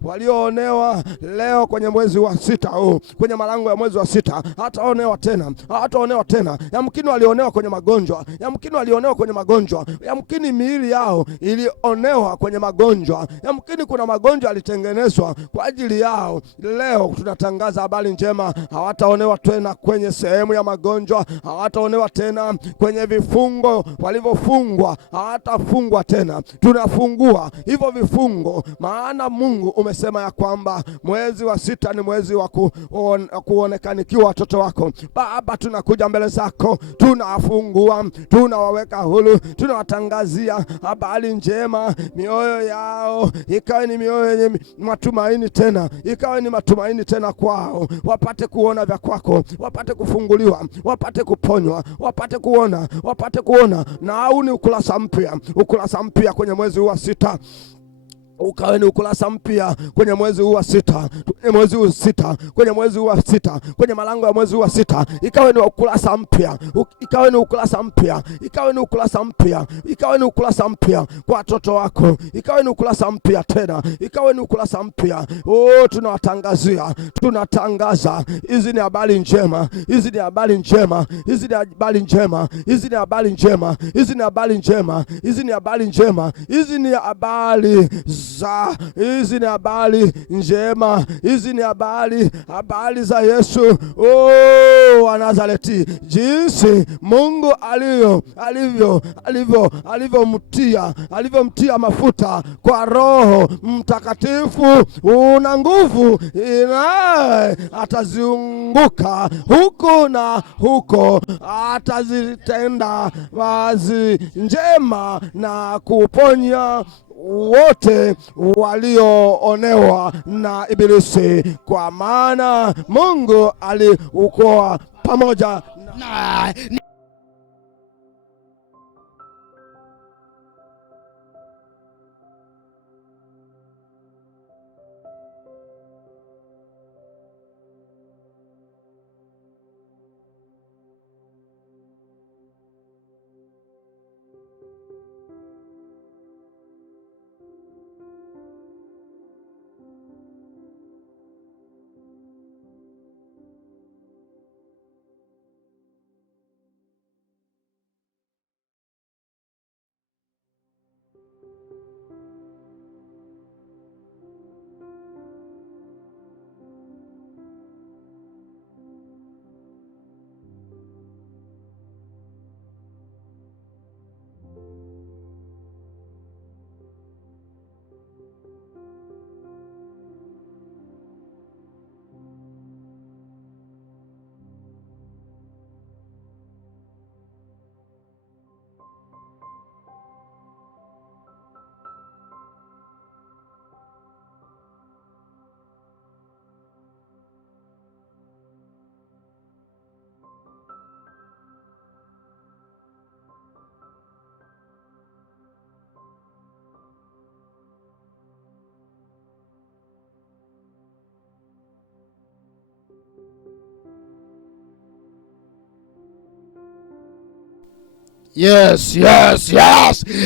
Walioonewa leo kwenye mwezi wa sita huu, kwenye malango ya mwezi wa sita, hataonewa tena, hataonewa tena. Yamkini walionewa kwenye magonjwa, yamkini walionewa kwenye magonjwa, yamkini miili yao ilionewa kwenye magonjwa, yamkini kuna magonjwa yalitengenezwa kwa ajili yao. Leo tunatangaza habari njema, hawataonewa tena kwenye sehemu ya magonjwa, hawataonewa tena kwenye vifungo walivyofungwa, hawatafungwa tena. Tunafungua hivyo vifungo, maana Mungu umesema ya kwamba mwezi wa sita ni mwezi wa kuonekanikiwa watoto wako. Baba, tunakuja mbele zako, tunafungua, tunawaweka huru, tunawatangazia habari njema. Mioyo yao ikawe ni mioyo yenye matumaini tena, ikawe ni matumaini tena kwao, wapate kuona vya kwako, wapate kufunguliwa, wapate kuponywa, wapate kuona. Na au ni ukurasa mpya kwenye mwezi huu wa sita. Ukawe ni ukurasa mpya kwenye mwezi huu wa sita, kwenye mwezi huu wa sita, kwenye mwezi huu wa sita, kwenye malango ya mwezi huu wa sita. Ikawe ni ukurasa mpya, ikawe ni ukurasa mpya, ikawe ni ukurasa mpya, ikawe ni ukurasa mpya kwa watoto wako, ikawe ni ukurasa mpya tena, ikawe ni ukurasa mpya. Tunawatangazia, tunatangaza, hizi ni habari njema, hizi ni habari njema, hizi ni habari njema, hizi ni habari njema, hizi ni habari njema, hizi ni habari njema, hizi ni habari hizi ni habari njema, hizi ni habari za Yesu wa Nazareti, jinsi Mungu alivyomtia mafuta kwa Roho Mtakatifu. Una nguvu, naye atazunguka huku na huko, atazitenda kazi njema na kuponya wote walioonewa na Ibilisi, kwa maana Mungu aliukoa pamoja na Yes.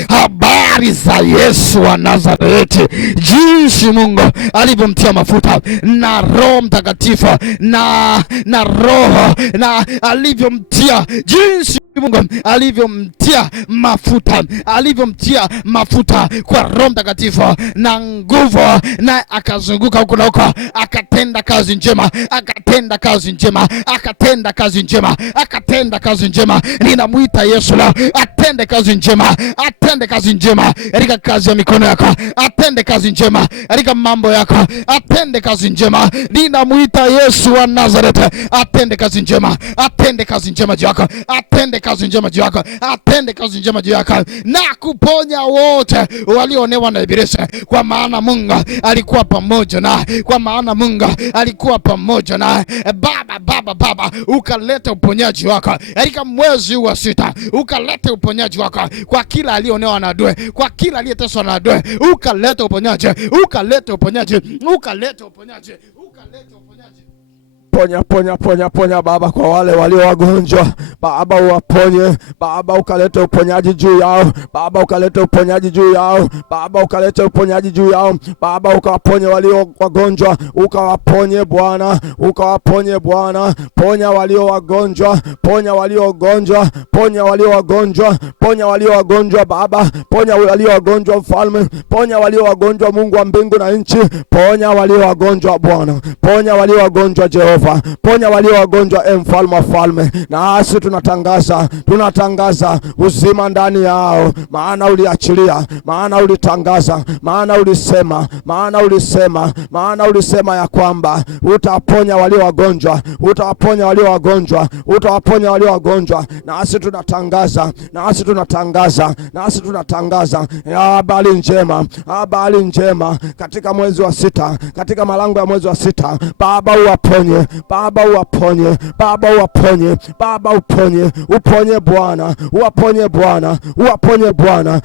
Habari za Yesu wa Nazareti, jinsi Mungu alivyomtia mafuta na Roho Mtakatifu na Roho na alivyomtia, jinsi Mungu alivyomtia mafuta kwa Roho Mtakatifu na nguvu, na akazunguka huko na huko, akatenda kazi njema. Ninamuita Yesu leo atende kazi njema katika kazi ya mikono yako, atende kazi njema katika mambo yako, atende kazi njema. Ninamuita Yesu wa Nazareth atende kazi njema juu yako, atende kazi njema juu yako, na kuponya wote walioonewa na ibilisi, kwa maana Mungu alikuwa pamoja na Baba, ukaleta uponyaji wako katika mwezi wa 6, ukaleta uponyaji wako kwa kila alionewa na adui, kwa kila aliyeteswa na adui, ukaleta uponyaji. Ponya Baba, kwa wale walio wagonjwa Baba, uwaponye Baba, ukalete uponyaji juu yao Baba, ukalete uponyaji juu yao Baba, ukalete uponyaji juu yao Baba, ukawaponye walio wagonjwa, ukawaponye Bwana, ponya walio wagonjwa, ponya walio wagonjwa Baba, ponya walio wagonjwa Mfalme, ponya walio wagonjwa Mungu wa mbingu na nchi, ponya walio wagonjwa Bwana, ponya walio wagonjwa Jehova, ponya walio wagonjwa Mfalme wa falme. Nasi tunatangaza uzima ndani yao, maana uliachilia, maana ulitangaza, maana ulisema ya kwamba utaponya walio wagonjwa, walio wagonjwa. Nasi tunatangaza habari njema katika mwezi wa 6, katika malango ya mwezi wa 6. Baba uwaponye, uponye Bwana, uwaponye Bwana,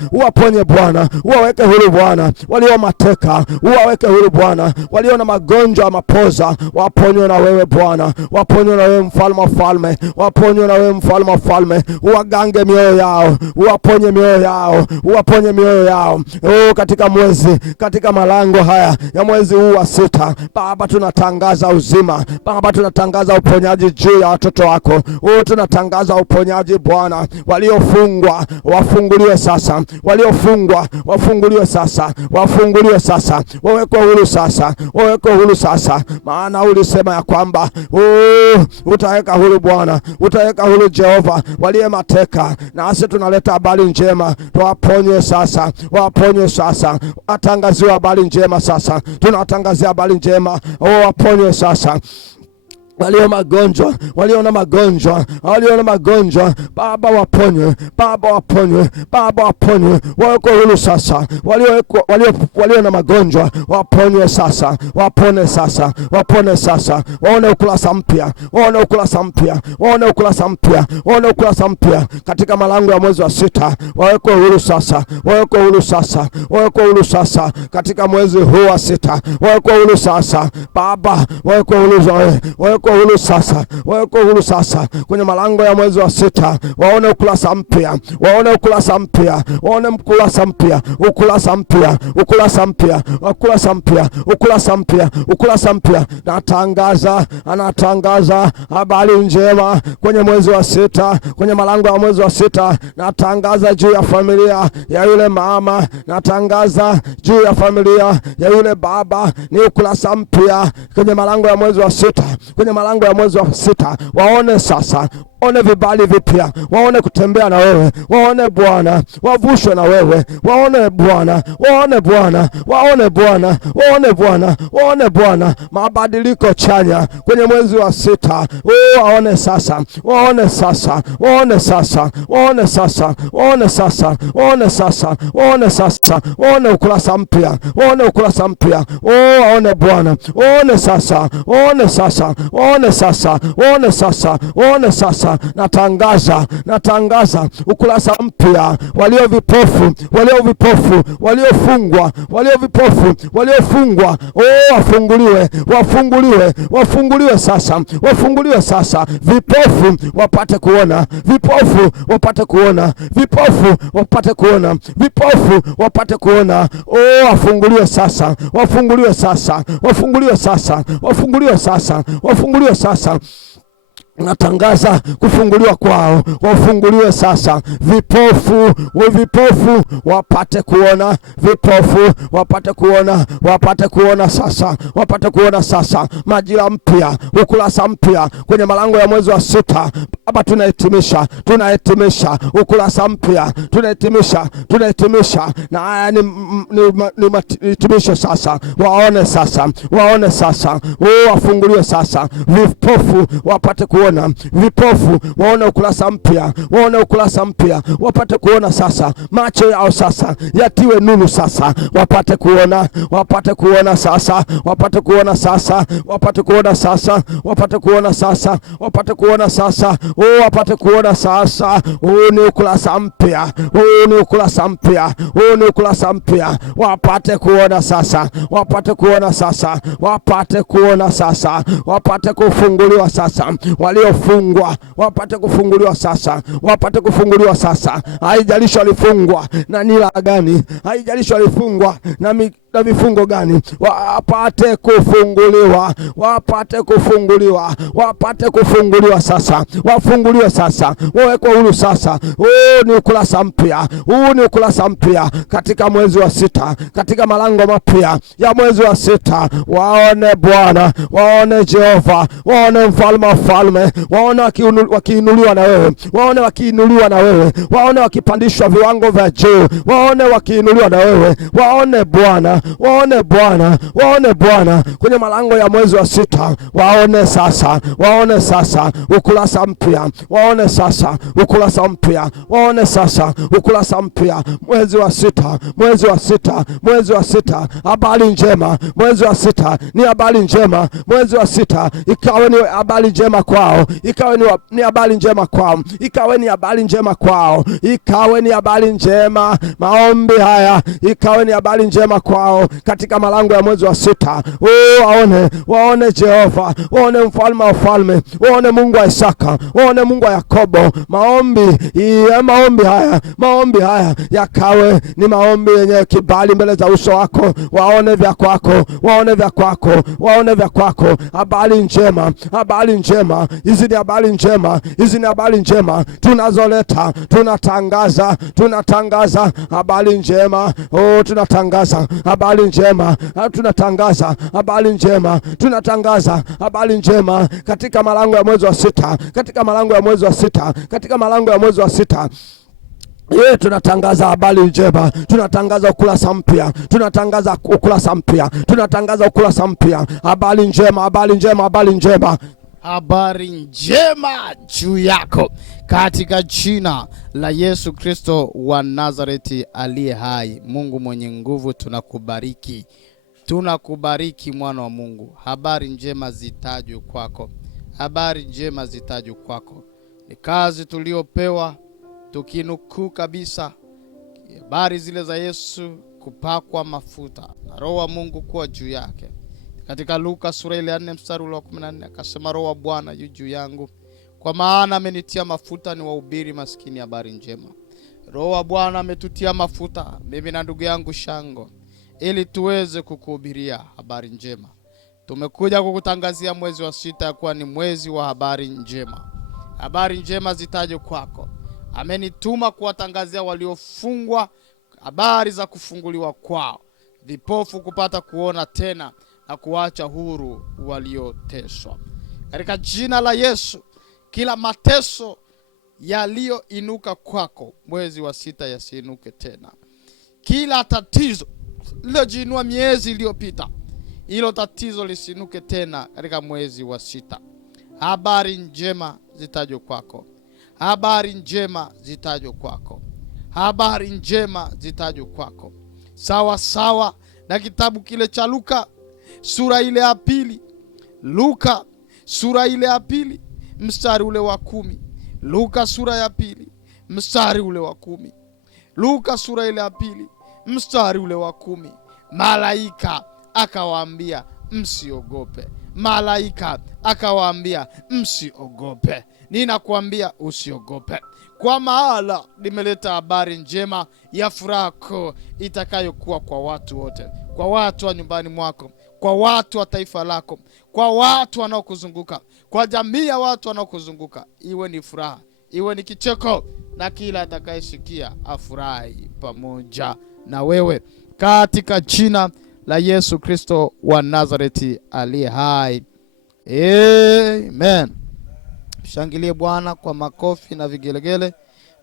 uwaweke huru Bwana, walio mateka uwaweke huru Bwana, walio na magonjwa mapoza waponywe na wewe Bwana, waponywe na wewe Mfalme wa falme, uwagange mioyo yao, uwaponye mioyo yao. Katika malango haya ya mwezi huu wa 6 Baba, tunatangaza uzima Baba, tunatangaza uponyaji juu ya watoto wako. Tunatangaza uponyaji Bwana, waliofungwa wafunguliwe sasa, wafunguliwe sasa, wawekwe huru sasa, maana ulisema ya kwamba utaweka huru Bwana, utaweka huru Jehova waliye mateka. Nasi tunaleta habari njema, tuwaponye sasa, atangaziwe habari njema sasa, tunatangazia habari njema, waponye sasa walio na magonjwa Baba, waponywe, waweke huru sasa, walio na magonjwa waponywe sasa, wapone sasa, waone ukurasa mpya katika malango ya mwezi wa 6. waweke huru sasa katika mwezi huu wa 6, waweke huru sasa Baba, waweke huru sasa kwenye malango ya mwezi wa 6. waone ukurasa mpya, anatangaza habari njema kwenye mwezi wa 6, kwenye malango ya mwezi wa 6. natangaza juu ya familia ya yule mama, natangaza juu ya familia ya yule baba, ni ukurasa mpya kwenye malango ya mwezi wa 6, kwenye malango ya mwezi wa 6. waone sasa, waone vibali vipya, waone kutembea na wewe, waone Bwana, wavushwe na wewe, waone Bwana, mabadiliko chanya kwenye mwezi wa 6. waone sasa, waone ukurasa mpya, waone Bwana, waone sasa, natangaza ukurasa mpya, walio vipofu, waliofungwa, wafunguliwe sasa, vipofu wapate kuona, wafunguliwe sasa. natangaza kufunguliwa kwao, wafunguliwe sasa. Vipofu wapate kuona, vipofu wapate kuona, wapate kuona sasa, wapate kuona sasa. Majira mpya, ukurasa mpya kwenye malango ya mwezi wa 6. Baba, tunahitimisha ukurasa mpya, tunahitimisha na haya ni hitimisho sasa. Waone sasa, wafunguliwe sasa. Vipofu wapate kuona, vipofu waone ukurasa mpya, wapate kuona sasa. Macho yao sasa yatiwe nuru sasa, wapate kuona sasa, wapate kuona sasa. Ni ukurasa mpya, wapate kuona sasa, wapate kufunguliwa sasa. Waliofungwa wapate kufunguliwa sasa, haijalishi walifungwa na nila gani, haijalishi walifungwa na vifungo gani, wapate kufunguliwa sasa, wafunguliwe sasa, wawekwe huru sasa. Ni ukurasa mpya katika mwezi wa 6, katika malango mapya ya mwezi wa 6. Waone Bwana, waone Jehova, waone mfalme wa falme, waone wakiinuliwa na wewe, waone wakipandishwa viwango vya juu, waone wakiinuliwa na wewe, waone Bwana kwenye malango ya mwezi wa 6. Waone sasa ukurasa mpya, waone sasa ukurasa mpya mwezi wa 6, habari njema. Mwezi wa 6 ni habari njema, mwezi wa 6 ikawe ni habari njema kwao, ikawe ni habari njema. Maombi haya ikawe ni habari njema kwao katika malango ya mwezi wa 6. Waone Jehova, waone mfalme wa falme, waone Mungu wa Isaka, waone Mungu wa Yakobo. Maombi haya yakawe ni maombi yenye kibali mbele za uso wako. Waone vya kwako. Habari njema, hizi ni habari njema tunazoleta, tunatangaza habari njema. Tunatangaza habari njema katika malango ya mwezi wa 6, katika malango ya mwezi wa 6. Tunatangaza habari njema, tunatangaza ukurasa mpya, habari njema juu yako katika jina la Yesu Kristo wa Nazareti aliye hai. Mungu mwenye nguvu, tunakubariki mwana wa Mungu. Habari njema zitajwe kwako, ni kazi tuliopewa tukinukuu kabisa habari zile za Yesu kupakwa mafuta na Roho wa Mungu kuwa juu yake. Katika Luka sura ile 4 mstari wa 14 akasema, Roho wa Bwana yu juu yangu, kwa maana amenitia mafuta ni wahubiri maskini habari njema. Roho wa Bwana ametutia mafuta mimi na ndugu yangu Shango, ili tuweze kukuhubiria habari njema. Tumekuja kukutangazia mwezi wa 6 kuwa ni mwezi wa habari njema. Habari njema zitaje kwako. Amenituma kuwatangazia waliofungwa habari za kufunguliwa kwao, vipofu kupata kuona tena, na kuacha huru walioteswa. Katika jina la Yesu, kila mateso yaliyoinuka kwako mwezi wa 6 yasiinuke tena. Kila tatizo lilojiinua miezi iliyopita, hilo tatizo lisiinuke tena katika mwezi wa 6. Habari njema zitajwe kwako. Sawa na kitabu kile cha Luka sura ile ya 2. Luka sura ile ya 2 mstari ule wa 10. Luka sura ya 2 mstari ule wa 10. Luka sura ile ya 2 mstari ule wa 10. Malaika akawaambia msiogope. Ninakuambia usiogope. kwa maana nimeleta habari njema ya furaha kuu itakayokuwa kwa watu wote, kwa watu wa nyumbani mwako, kwa watu wa taifa lako, kwa watu wanaokuzunguka, kwa jamii ya watu wanaokuzunguka. Iwe ni furaha, iwe ni kicheko, na kila atakayesikia afurahi pamoja na wewe, katika jina la Yesu Kristo wa Nazareti aliye hai. Amen. Mshangilie Bwana kwa makofi na vigelegele.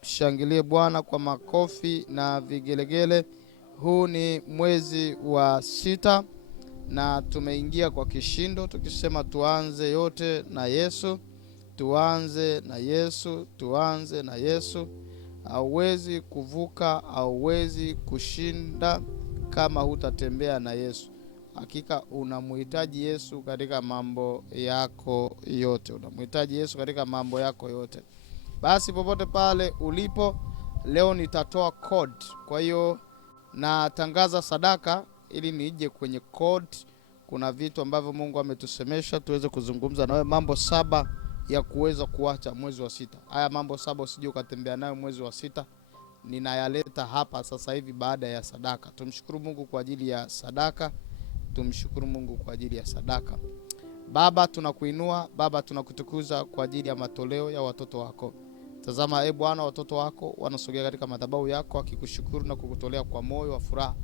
Mshangilie Bwana kwa makofi na vigelegele. Huu ni mwezi wa 6 na tumeingia kwa kishindo tukisema tuanze yote na Yesu. Tuanze na Yesu, tuanze na Yesu. Hauwezi kuvuka, hauwezi kushinda kama hutatembea na Yesu. Hakika unamhitaji Yesu katika mambo yako yote. Unamhitaji Yesu katika mambo yako yote. Basi popote pale ulipo, leo nitatoa code. Kwa hiyo natangaza sadaka ili nije kwenye code. Kuna vitu ambavyo Mungu ametusemesha tuweze kuzungumza na wewe, mambo 7 ya kuweza kuacha mwezi wa 6. Haya mambo 7 usije ukatembea nayo mwezi wa 6. Ninayaleta hapa sasa hivi baada ya sadaka. Tumshukuru Mungu kwa ajili ya sadaka. Tumshukuru Mungu kwa ajili ya sadaka. Baba, tunakuinua, Baba, tunakutukuza kwa ajili ya matoleo ya watoto wako. Tazama Bwana, watoto wako wanasogea katika madhabahu yako akikushukuru na kukutolea kwa moyo wa furaha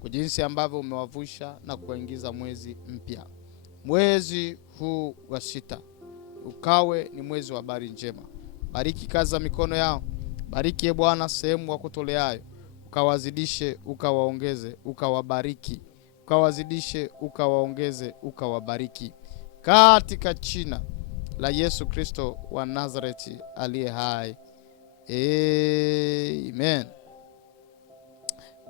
kwa jinsi ambavyo umewavusha na kuingiza mwezi mpya. Mwezi huu wa 6 ukawe ni mwezi wa habari njema. Bariki kazi za mikono yao. Bariki Bwana sehemu wa kutoleayo. Ukawazidishe, ukawaongeze, ukawabariki. Ukawazidishe, ukawaongeze, ukawabariki. Katika jina la Yesu Kristo wa Nazareti aliye hai. Amen.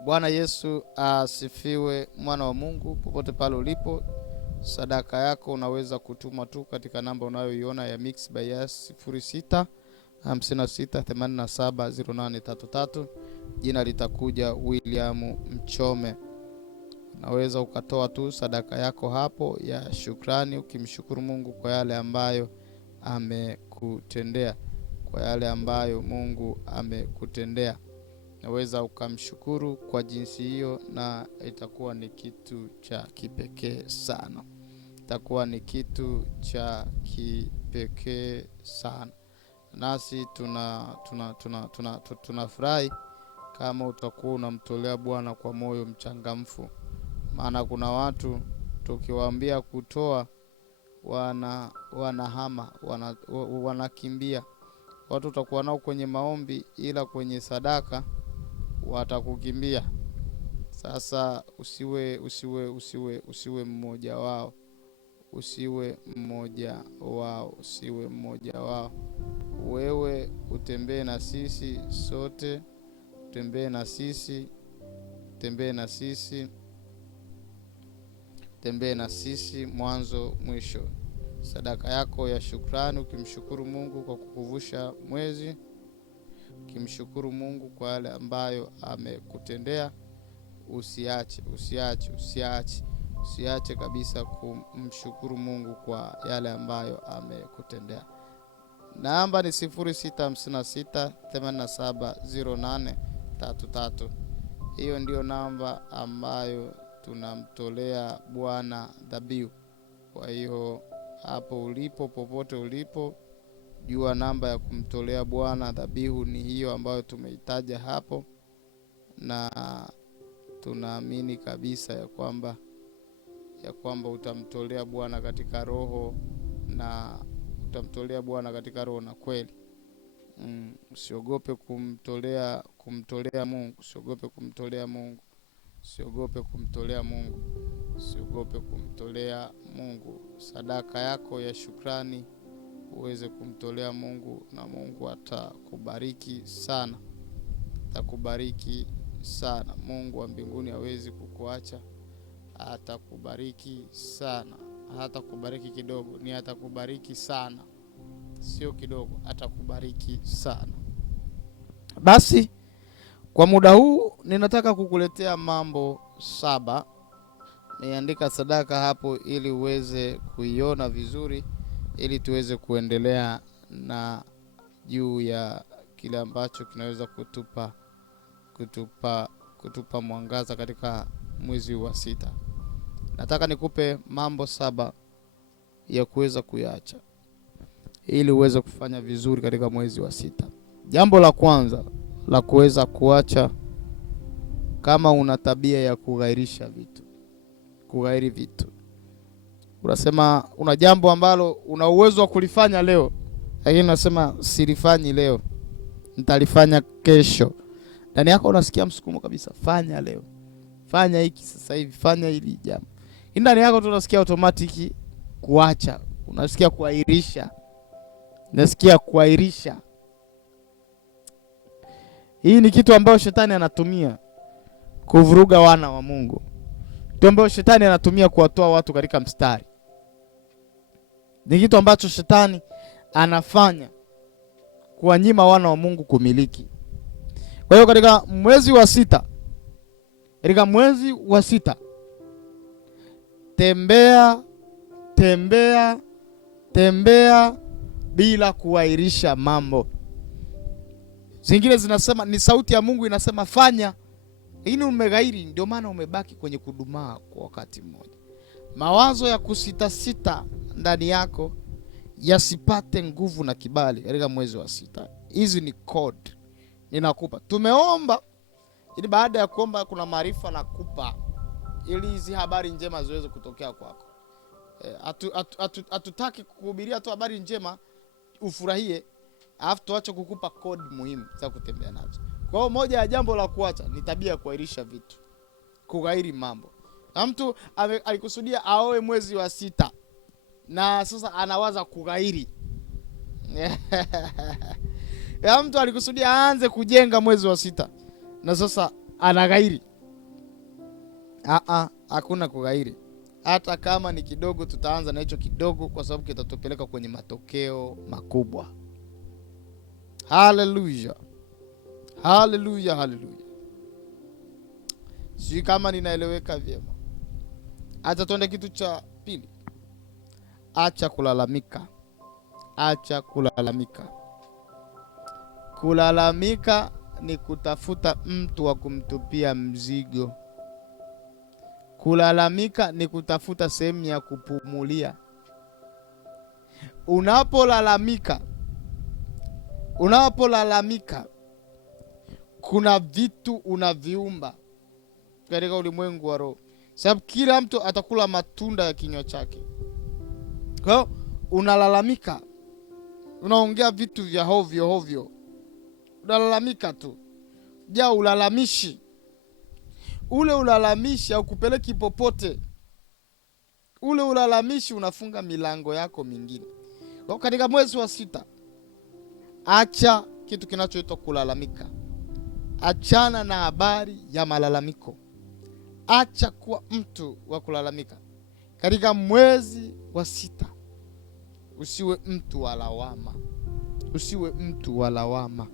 Bwana Yesu asifiwe. Mwana wa Mungu, popote pale ulipo, sadaka yako unaweza kutuma tu katika namba unayoiona ya Mixx by Yas 06 56 87 0833. Jina litakuja William Mchome. Unaweza ukatoa tu sadaka yako hapo ya shukrani, ukimshukuru Mungu kwa yale ambayo amekutendea, kwa yale ambayo Mungu amekutendea. Unaweza ukamshukuru kwa jinsi hiyo, na itakuwa ni kitu cha kipekee sana. Itakuwa ni kitu cha kipekee sana. Nasi tunafurahi kama utakuwa unamtolea Bwana kwa moyo mchangamfu. Maana kuna watu tukiwaambia kutoa wanahama, wanakimbia. Watu utakuwa nao kwenye maombi, ila kwenye sadaka watakukimbia. Sasa usiwe mmoja wao. Usiwe mmoja wao. Wewe utembee na sisi sote. Tembee na sisi mwanzo mwisho. Sadaka yako ya shukrani, ukimshukuru Mungu kwa kukuvusha mwezi, ukimshukuru Mungu kwa yale ambayo amekutendea. Usiache kabisa kumshukuru Mungu kwa yale ambayo amekutendea. Namba ni 0656 87 0833. Hiyo ndio namba ambayo tunamtolea Bwana dhabihu. Kwa hiyo hapo ulipo, popote ulipo, jua namba ya kumtolea Bwana dhabihu ni hiyo ambayo tumeitaja hapo, na tunaamini kabisa ya kwamba utamtolea Bwana katika roho na utamtolea Bwana katika roho na kweli. Usiogope kumtolea Mungu. Usiogope kumtolea Mungu sadaka yako ya shukrani, uweze kumtolea Mungu, na Mungu atakubariki sana. Mungu wa mbinguni hawezi kukuacha. Atakubariki sana. Hatakubariki kidogo, ni atakubariki sana. Sio kidogo, atakubariki sana. Basi kwa muda huu ninataka kukuletea mambo 7. Niandika sadaka hapo ili uweze kuiona vizuri, ili tuweze kuendelea na juu ya kile ambacho kinaweza kutupa mwangaza katika mwezi wa 6. Nataka nikupe mambo 7 ya kuweza kuyaacha ili uweze kufanya vizuri katika mwezi wa 6. Jambo la kwanza la kuweza kuacha, kama una tabia ya kughairi vitu. Unasema una jambo ambalo una uwezo wa kulifanya leo, lakini unasema silifanyi leo, nitalifanya kesho. Ndani yako unasikia msukumo kabisa, fanya leo, fanya hiki sasa hivi, fanya hili jambo. Ndani yako tu unasikia automatic kuacha, unasikia kuahirisha. Hii ni kitu ambacho shetani anatumia kuvuruga wana wa Mungu. Kitu ambacho shetani anatumia kuwatoa watu katika mstari. Ni kitu ambacho shetani anafanya kuwanyima wana wa Mungu kumiliki. Kwa hiyo katika mwezi wa 6, tembea bila kuahirisha mambo. Zingine zinasema ni sauti ya Mungu inasema fanya, lakini umeghairi, ndio maana umebaki kwenye kudumaa kwa wakati mmoja. Mawazo ya kusita ndani yako yasipate nguvu na kibali katika mwezi wa 6. Hizi ni code ninakupa. Tumeomba ili baada ya kuomba kuna maarifa nakupa ili hizi habari njema ziweze kutokea kwako. Hatutaki kukuhubiria tu habari njema ufurahie, alafu tuache kukupa code muhimu za kutembea nazo. Kwa hiyo moja ya jambo la kuacha ni tabia ya kuahirisha vitu, kughairi mambo. Na mtu alikusudia aoe mwezi wa 6 na sasa anawaza kughairi. Ya mtu alikusudia aanze kujenga mwezi wa 6 na sasa anaghairi. Hakuna kughairi. Hata kama ni kidogo, tutaanza na hicho kidogo kwa sababu kitatupeleka kwenye matokeo makubwa. Hallelujah. Hallelujah, hallelujah. Sijui kama ninaeleweka vyema. Acha tuende kitu cha pili. Acha kulalamika. Acha kulalamika. Kulalamika ni kutafuta mtu wa kumtupia mzigo. Kulalamika ni kutafuta sehemu ya kupumulia. Unapolalamika kuna vitu unaviumba katika ulimwengu wa roho. Sababu kila mtu atakula matunda ya kinywa chake. Kwa hiyo unalalamika, unaongea vitu vya hovyo. Unalalamika tu. Ulalamishi. Ule ulalamishi haukupeleki popote. Ule ulalamishi unafunga milango yako mingine. Kwa katika mwezi wa 6, acha kitu kinachoitwa kulalamika. Achana na habari ya malalamiko. Acha kuwa mtu wa kulalamika. Katika mwezi wa 6, usiwe mtu wa lawama. Usiwe mtu wa lawama.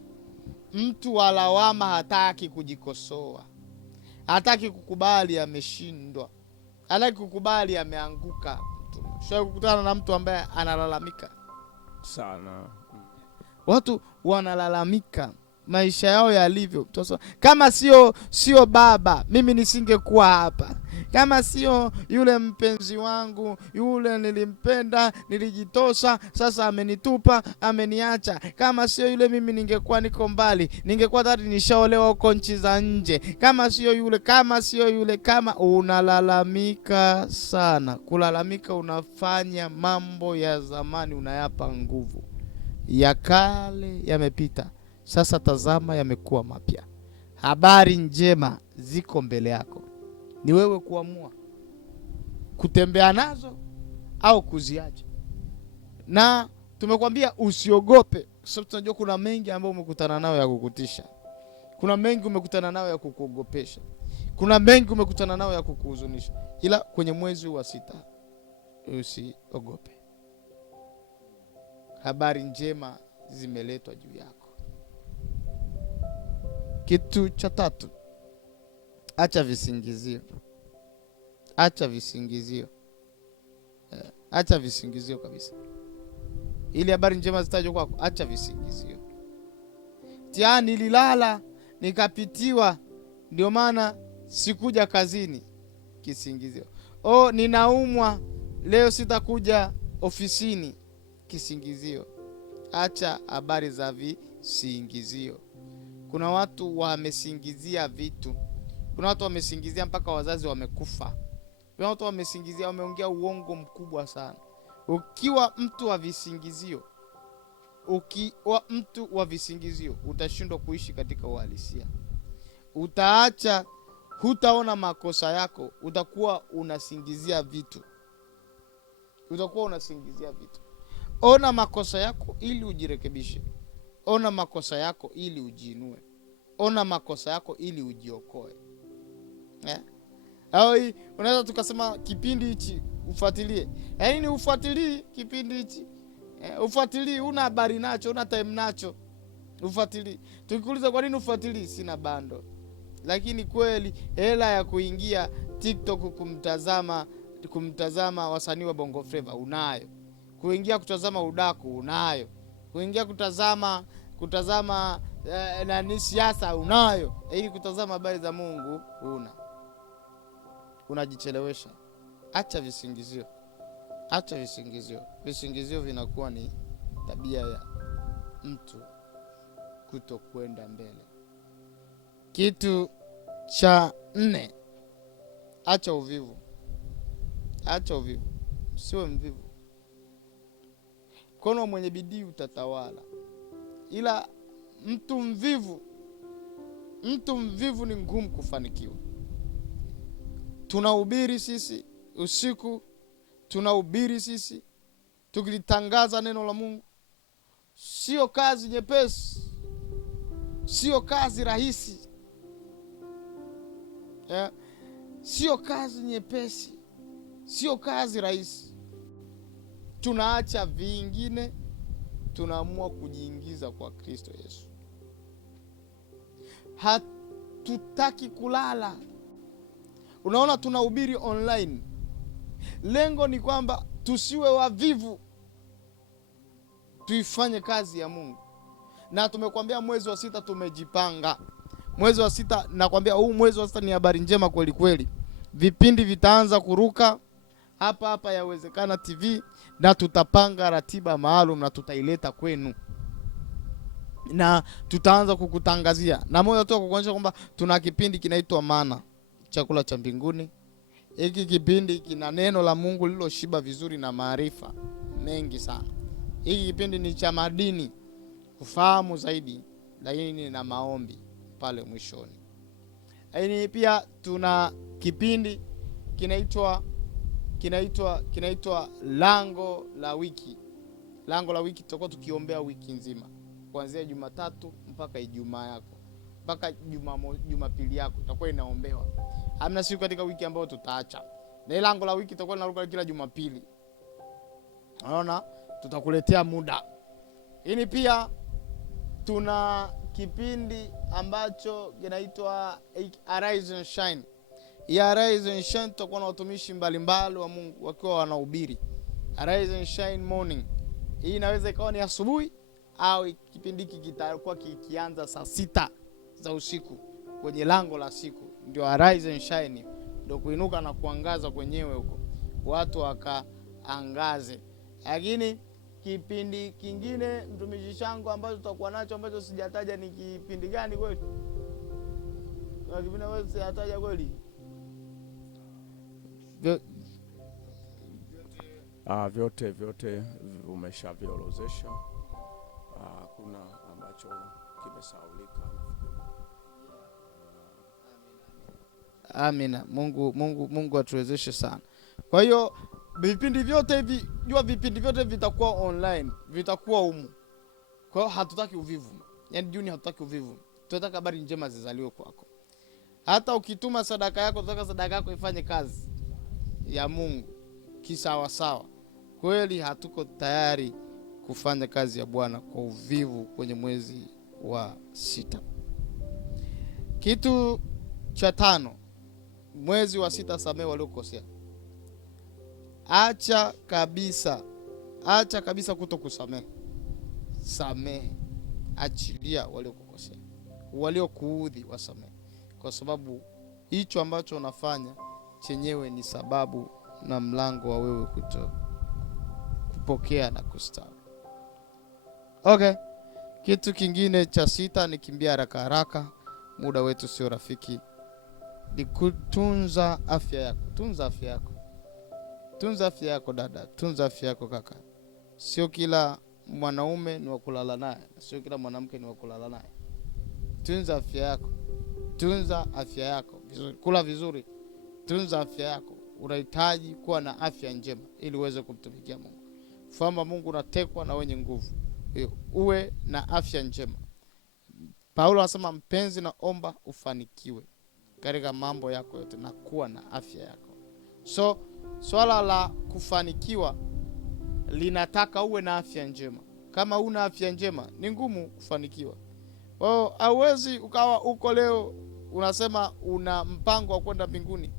Mtu wa lawama hataki kujikosoa. Hataki kukubali ameshindwa. Hataki kukubali ameanguka. Sio kukutana na mtu ambaye analalamika sana. Watu wanalalamika maisha yao yalivyo. Kama sio baba, mimi nisingekuwa hapa. Kama sio yule mpenzi wangu, yule nilimpenda, nilijitosa, sasa amenitupa, ameniacha. Kama sio yule mimi ningekuwa niko mbali, ningekuwa tayari nishaolewa huko nchi za nje. Kama sio yule, kama unalalamika sana. Kulalamika unafanya mambo ya zamani unayapa nguvu. Ya kale yamepita. Sasa tazama yamekuwa mapya. Habari njema ziko mbele yako. Ni wewe kuamua kutembea nazo au kuziacha. Na tumekwambia usiogope, sababu tunajua kuna mengi ambayo umekutana nayo ya kukutisha. Kuna mengi umekutana nayo ya kukuogopesha. Kuna mengi umekutana nayo ya kukuhuzunisha. Ila kwenye mwezi wa 6 usiogope. Habari njema zimeletwa juu yako. Kitu cha 3. Acha visingizio. Acha visingizio. Acha visingizio kabisa. Ili habari njema zitajwe kwako, acha visingizio. mtihani nililala nikapitiwa, ndio maana sikuja kazini. Kisingizio. Ninaumwa leo sitakuja ofisini. Kisingizio. Acha habari za visingizio. Kuna watu wamesingizia vitu. Kuna watu wamesingizia mpaka wazazi wamekufa. Kuna watu wamesingizia, wameongea uongo mkubwa sana. Ukiwa mtu wa visingizio, utashindwa kuishi katika uhalisia. Hutaona makosa yako, utakuwa unasingizia vitu. Ona makosa yako ili ujirekebishe. Ona makosa yako ili ujiinue. Ona makosa yako ili ujiokoe. Unaweza tukasema kipindi hichi ufuatilie. Yaani ufuatilie kipindi hichi. Ufuatilie, una habari nacho, una time nacho. Ufuatilie. Tukikuuliza kwa nini ufuatilie? Sina bando. Lakini kweli hela ya kuingia TikTok kumtazama wasanii wa Bongo Flava unayo. Kuingia kutazama udaku unayo. Kuingia kutazama ni siasa unayo. Ili kutazama habari za Mungu unajichelewesha. Acha visingizio. Visingizio vinakuwa ni tabia ya mtu kutokwenda mbele. Kitu cha 4, acha uvivu. Usiwe mvivu. Mkono mwenye bidii utatawala. Ila mtu mvivu ni ngumu kufanikiwa. Tunahubiri sisi usiku, tunahubiri sisi tukilitangaza neno la Mungu. Sio kazi nyepesi. Sio kazi rahisi. Sio kazi nyepesi. Sio kazi rahisi. Tunaacha vingine, tunaamua kujiingiza kwa Kristo Yesu. Hatutaki kulala. Unaona tunahubiri online. Lengo ni kwamba tusiwe wavivu. Tuifanye kazi ya Mungu. Na tumekwambia mwezi wa 6 tumejipanga. Mwezi wa 6 nakwambia huu mwezi wa 6 ni habari njema kweli kweli. Vipindi vitaanza kuruka hapa Yawezekana TV, na tutapanga ratiba maalum na tutaileta kwenu. Na tutaanza kukutangazia. Na moyo tu kukuonyesha kwamba tuna kipindi kinaitwa Mana, chakula cha mbinguni. Hiki kipindi kina neno la Mungu lililoshiba vizuri na maarifa mengi sana. Hiki kipindi ni cha madini, kufahamu zaidi, lakini na maombi pale mwishoni. Lakini pia tuna kipindi kinaitwa Lango la Wiki. Lango la Wiki tutakuwa tukiombea wiki nzima, kuanzia Jumatatu mpaka Ijumaa yako, mpaka Jumapili yako itakuwa inaombewa. Hamna siku katika wiki ambayo tutaacha. Na Lango la Wiki tutakuwa tunaruka kila Jumapili. Unaona? Tutakuletea muda. Hii pia tuna kipindi ambacho kinaitwa Arise and Shine. Ya Arise and Shine tutakuwa na watumishi mbalimbali wa Mungu wakiwa wanahubiri. Arise and Shine morning. Hii inaweza ikawa ni asubuhi au kipindi hiki kitakuwa kikianza saa 6 za usiku kwenye lango la siku. Ndio Arise and Shine, ndio kuinuka na kuangaza kwenyewe huko. Watu wakaangaze. Lakini kipindi kingine mtumishi changu ambacho tutakuwa nacho ambacho sijataja ni kipindi gani kweli? Kwa kipindi wewe sijataja kweli? Vyote umeshaviorozesha. Kuna ambacho kimesahaulika. Amina. Mungu atuwezeshe sana. Kwa hiyo vipindi vyote hivi, vipindi vyote vitakuwa online, vitakuwa humu. Kwa hiyo hatutaki uvivu. Yaani Juni hatutaki uvivu. Tunataka habari njema zizaliwe kwako. Hata ukituma sadaka yako, tunataka sadaka yako ifanye kazi ya Mungu kisawa sawa. Kweli hatuko tayari kufanya kazi ya Bwana kwa uvivu kwenye mwezi wa 6. Kitu cha 5, mwezi wa 6 samehe waliokosea. Acha kabisa kutokusamehe. Samehe, achilia waliokukosea. waliokuudhi wasamehe, kwa sababu hicho ambacho unafanya chenyewe ni sababu na mlango wa wewe kupokea na kustawi. Okay. Kitu kingine cha 6 ni kimbia haraka, muda wetu sio rafiki. Ni kutunza afya yako. Tunza afya yako. Tunza afya yako dada, tunza afya yako kaka. Sio kila mwanaume ni wa kulala naye, sio kila mwanamke ni wa kulala naye. Tunza afya yako. Tunza afya yako. Kula vizuri. Tunza afya yako. Unahitaji kuwa na afya njema ili uweze kumtumikia Mungu. Fahamu Mungu unatekwa na wenye nguvu. Uwe na afya njema. Paulo anasema mpenzi, naomba ufanikiwe katika mambo yako yote na kuwa na afya yako. So swala la kufanikiwa linataka uwe na afya njema. Kama una afya njema ni ngumu kufanikiwa. Hauwezi ukawa uko leo unasema una mpango wa kwenda mbinguni,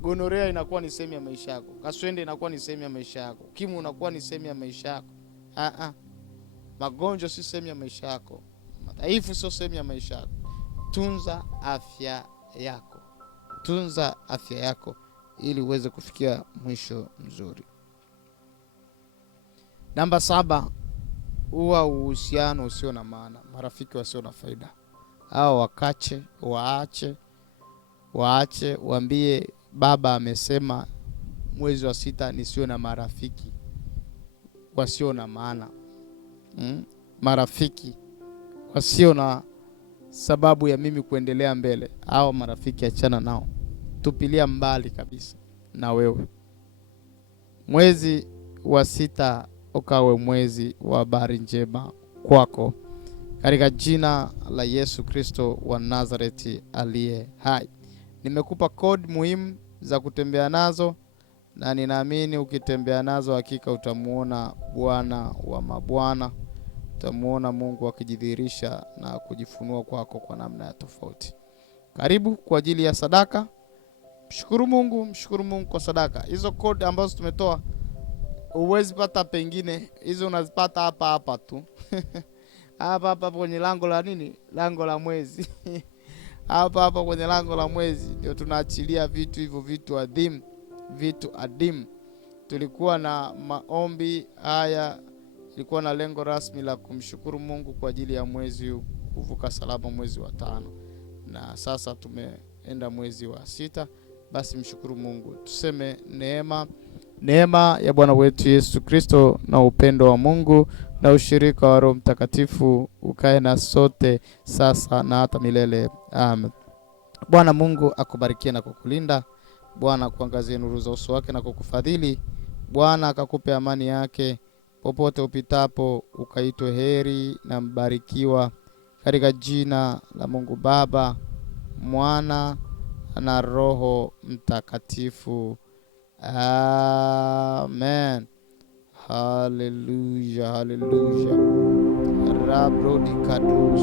gonorea inakuwa ni sehemu ya maisha yako, kaswende inakuwa ni sehemu ya maisha yako, kimu inakuwa ni sehemu ya maisha yako. Magonjwa si sehemu ya maisha yako, madhaifu sio sehemu ya maisha yako. Tunza afya yako. Tunza afya yako ili uweze kufikia mwisho mzuri. Namba 7, uwa uhusiano usio na maana, marafiki wasio na faida. Hao waache, waambie baba amesema mwezi wa 6 nisiwe na marafiki wasio na maana. Marafiki wasio na sababu ya mimi kuendelea mbele. Hao marafiki achana nao. Tupilia mbali kabisa na wewe. Mwezi wa 6 ukawe mwezi wa habari njema kwako, katika jina la Yesu Kristo wa Nazareti aliye hai. Nimekupa code muhimu za kutembea nazo, na ninaamini ukitembea nazo hakika utamuona Bwana wa mabwana. Utamuona Mungu akijidhihirisha na kujifunua kwako kwa namna ya tofauti. Karibu kwa ajili ya sadaka. Mshukuru Mungu kwa sadaka. Hizo code ambazo tumetoa uwezi pata pengine, hizo unazipata hapa tu. hapa kwenye lango la nini? Lango la mwezi. hapa kwenye lango la mwezi ndio tunaachilia vitu hivyo, vitu adimu. Tulikuwa na maombi haya, ilikuwa na lengo rasmi la kumshukuru Mungu kwa ajili ya mwezi kuvuka salama, mwezi wa 5. Na sasa tumeenda mwezi wa 6. Basi mshukuru Mungu. Tuseme neema ya Bwana wetu Yesu Kristo na upendo wa Mungu na ushirika wa Roho Mtakatifu ukae na sote sasa na hata milele. Amen. Bwana Mungu akubarikie na kukulinda. Bwana akuangazie nuru za uso wake na kukufadhili. Bwana akakupe amani yake. Popote upitapo ukaitwe heri na mbarikiwa, katika jina la Mungu Baba, Mwana na Roho Mtakatifu. Amen. Hallelujah. Rabrodi kadus.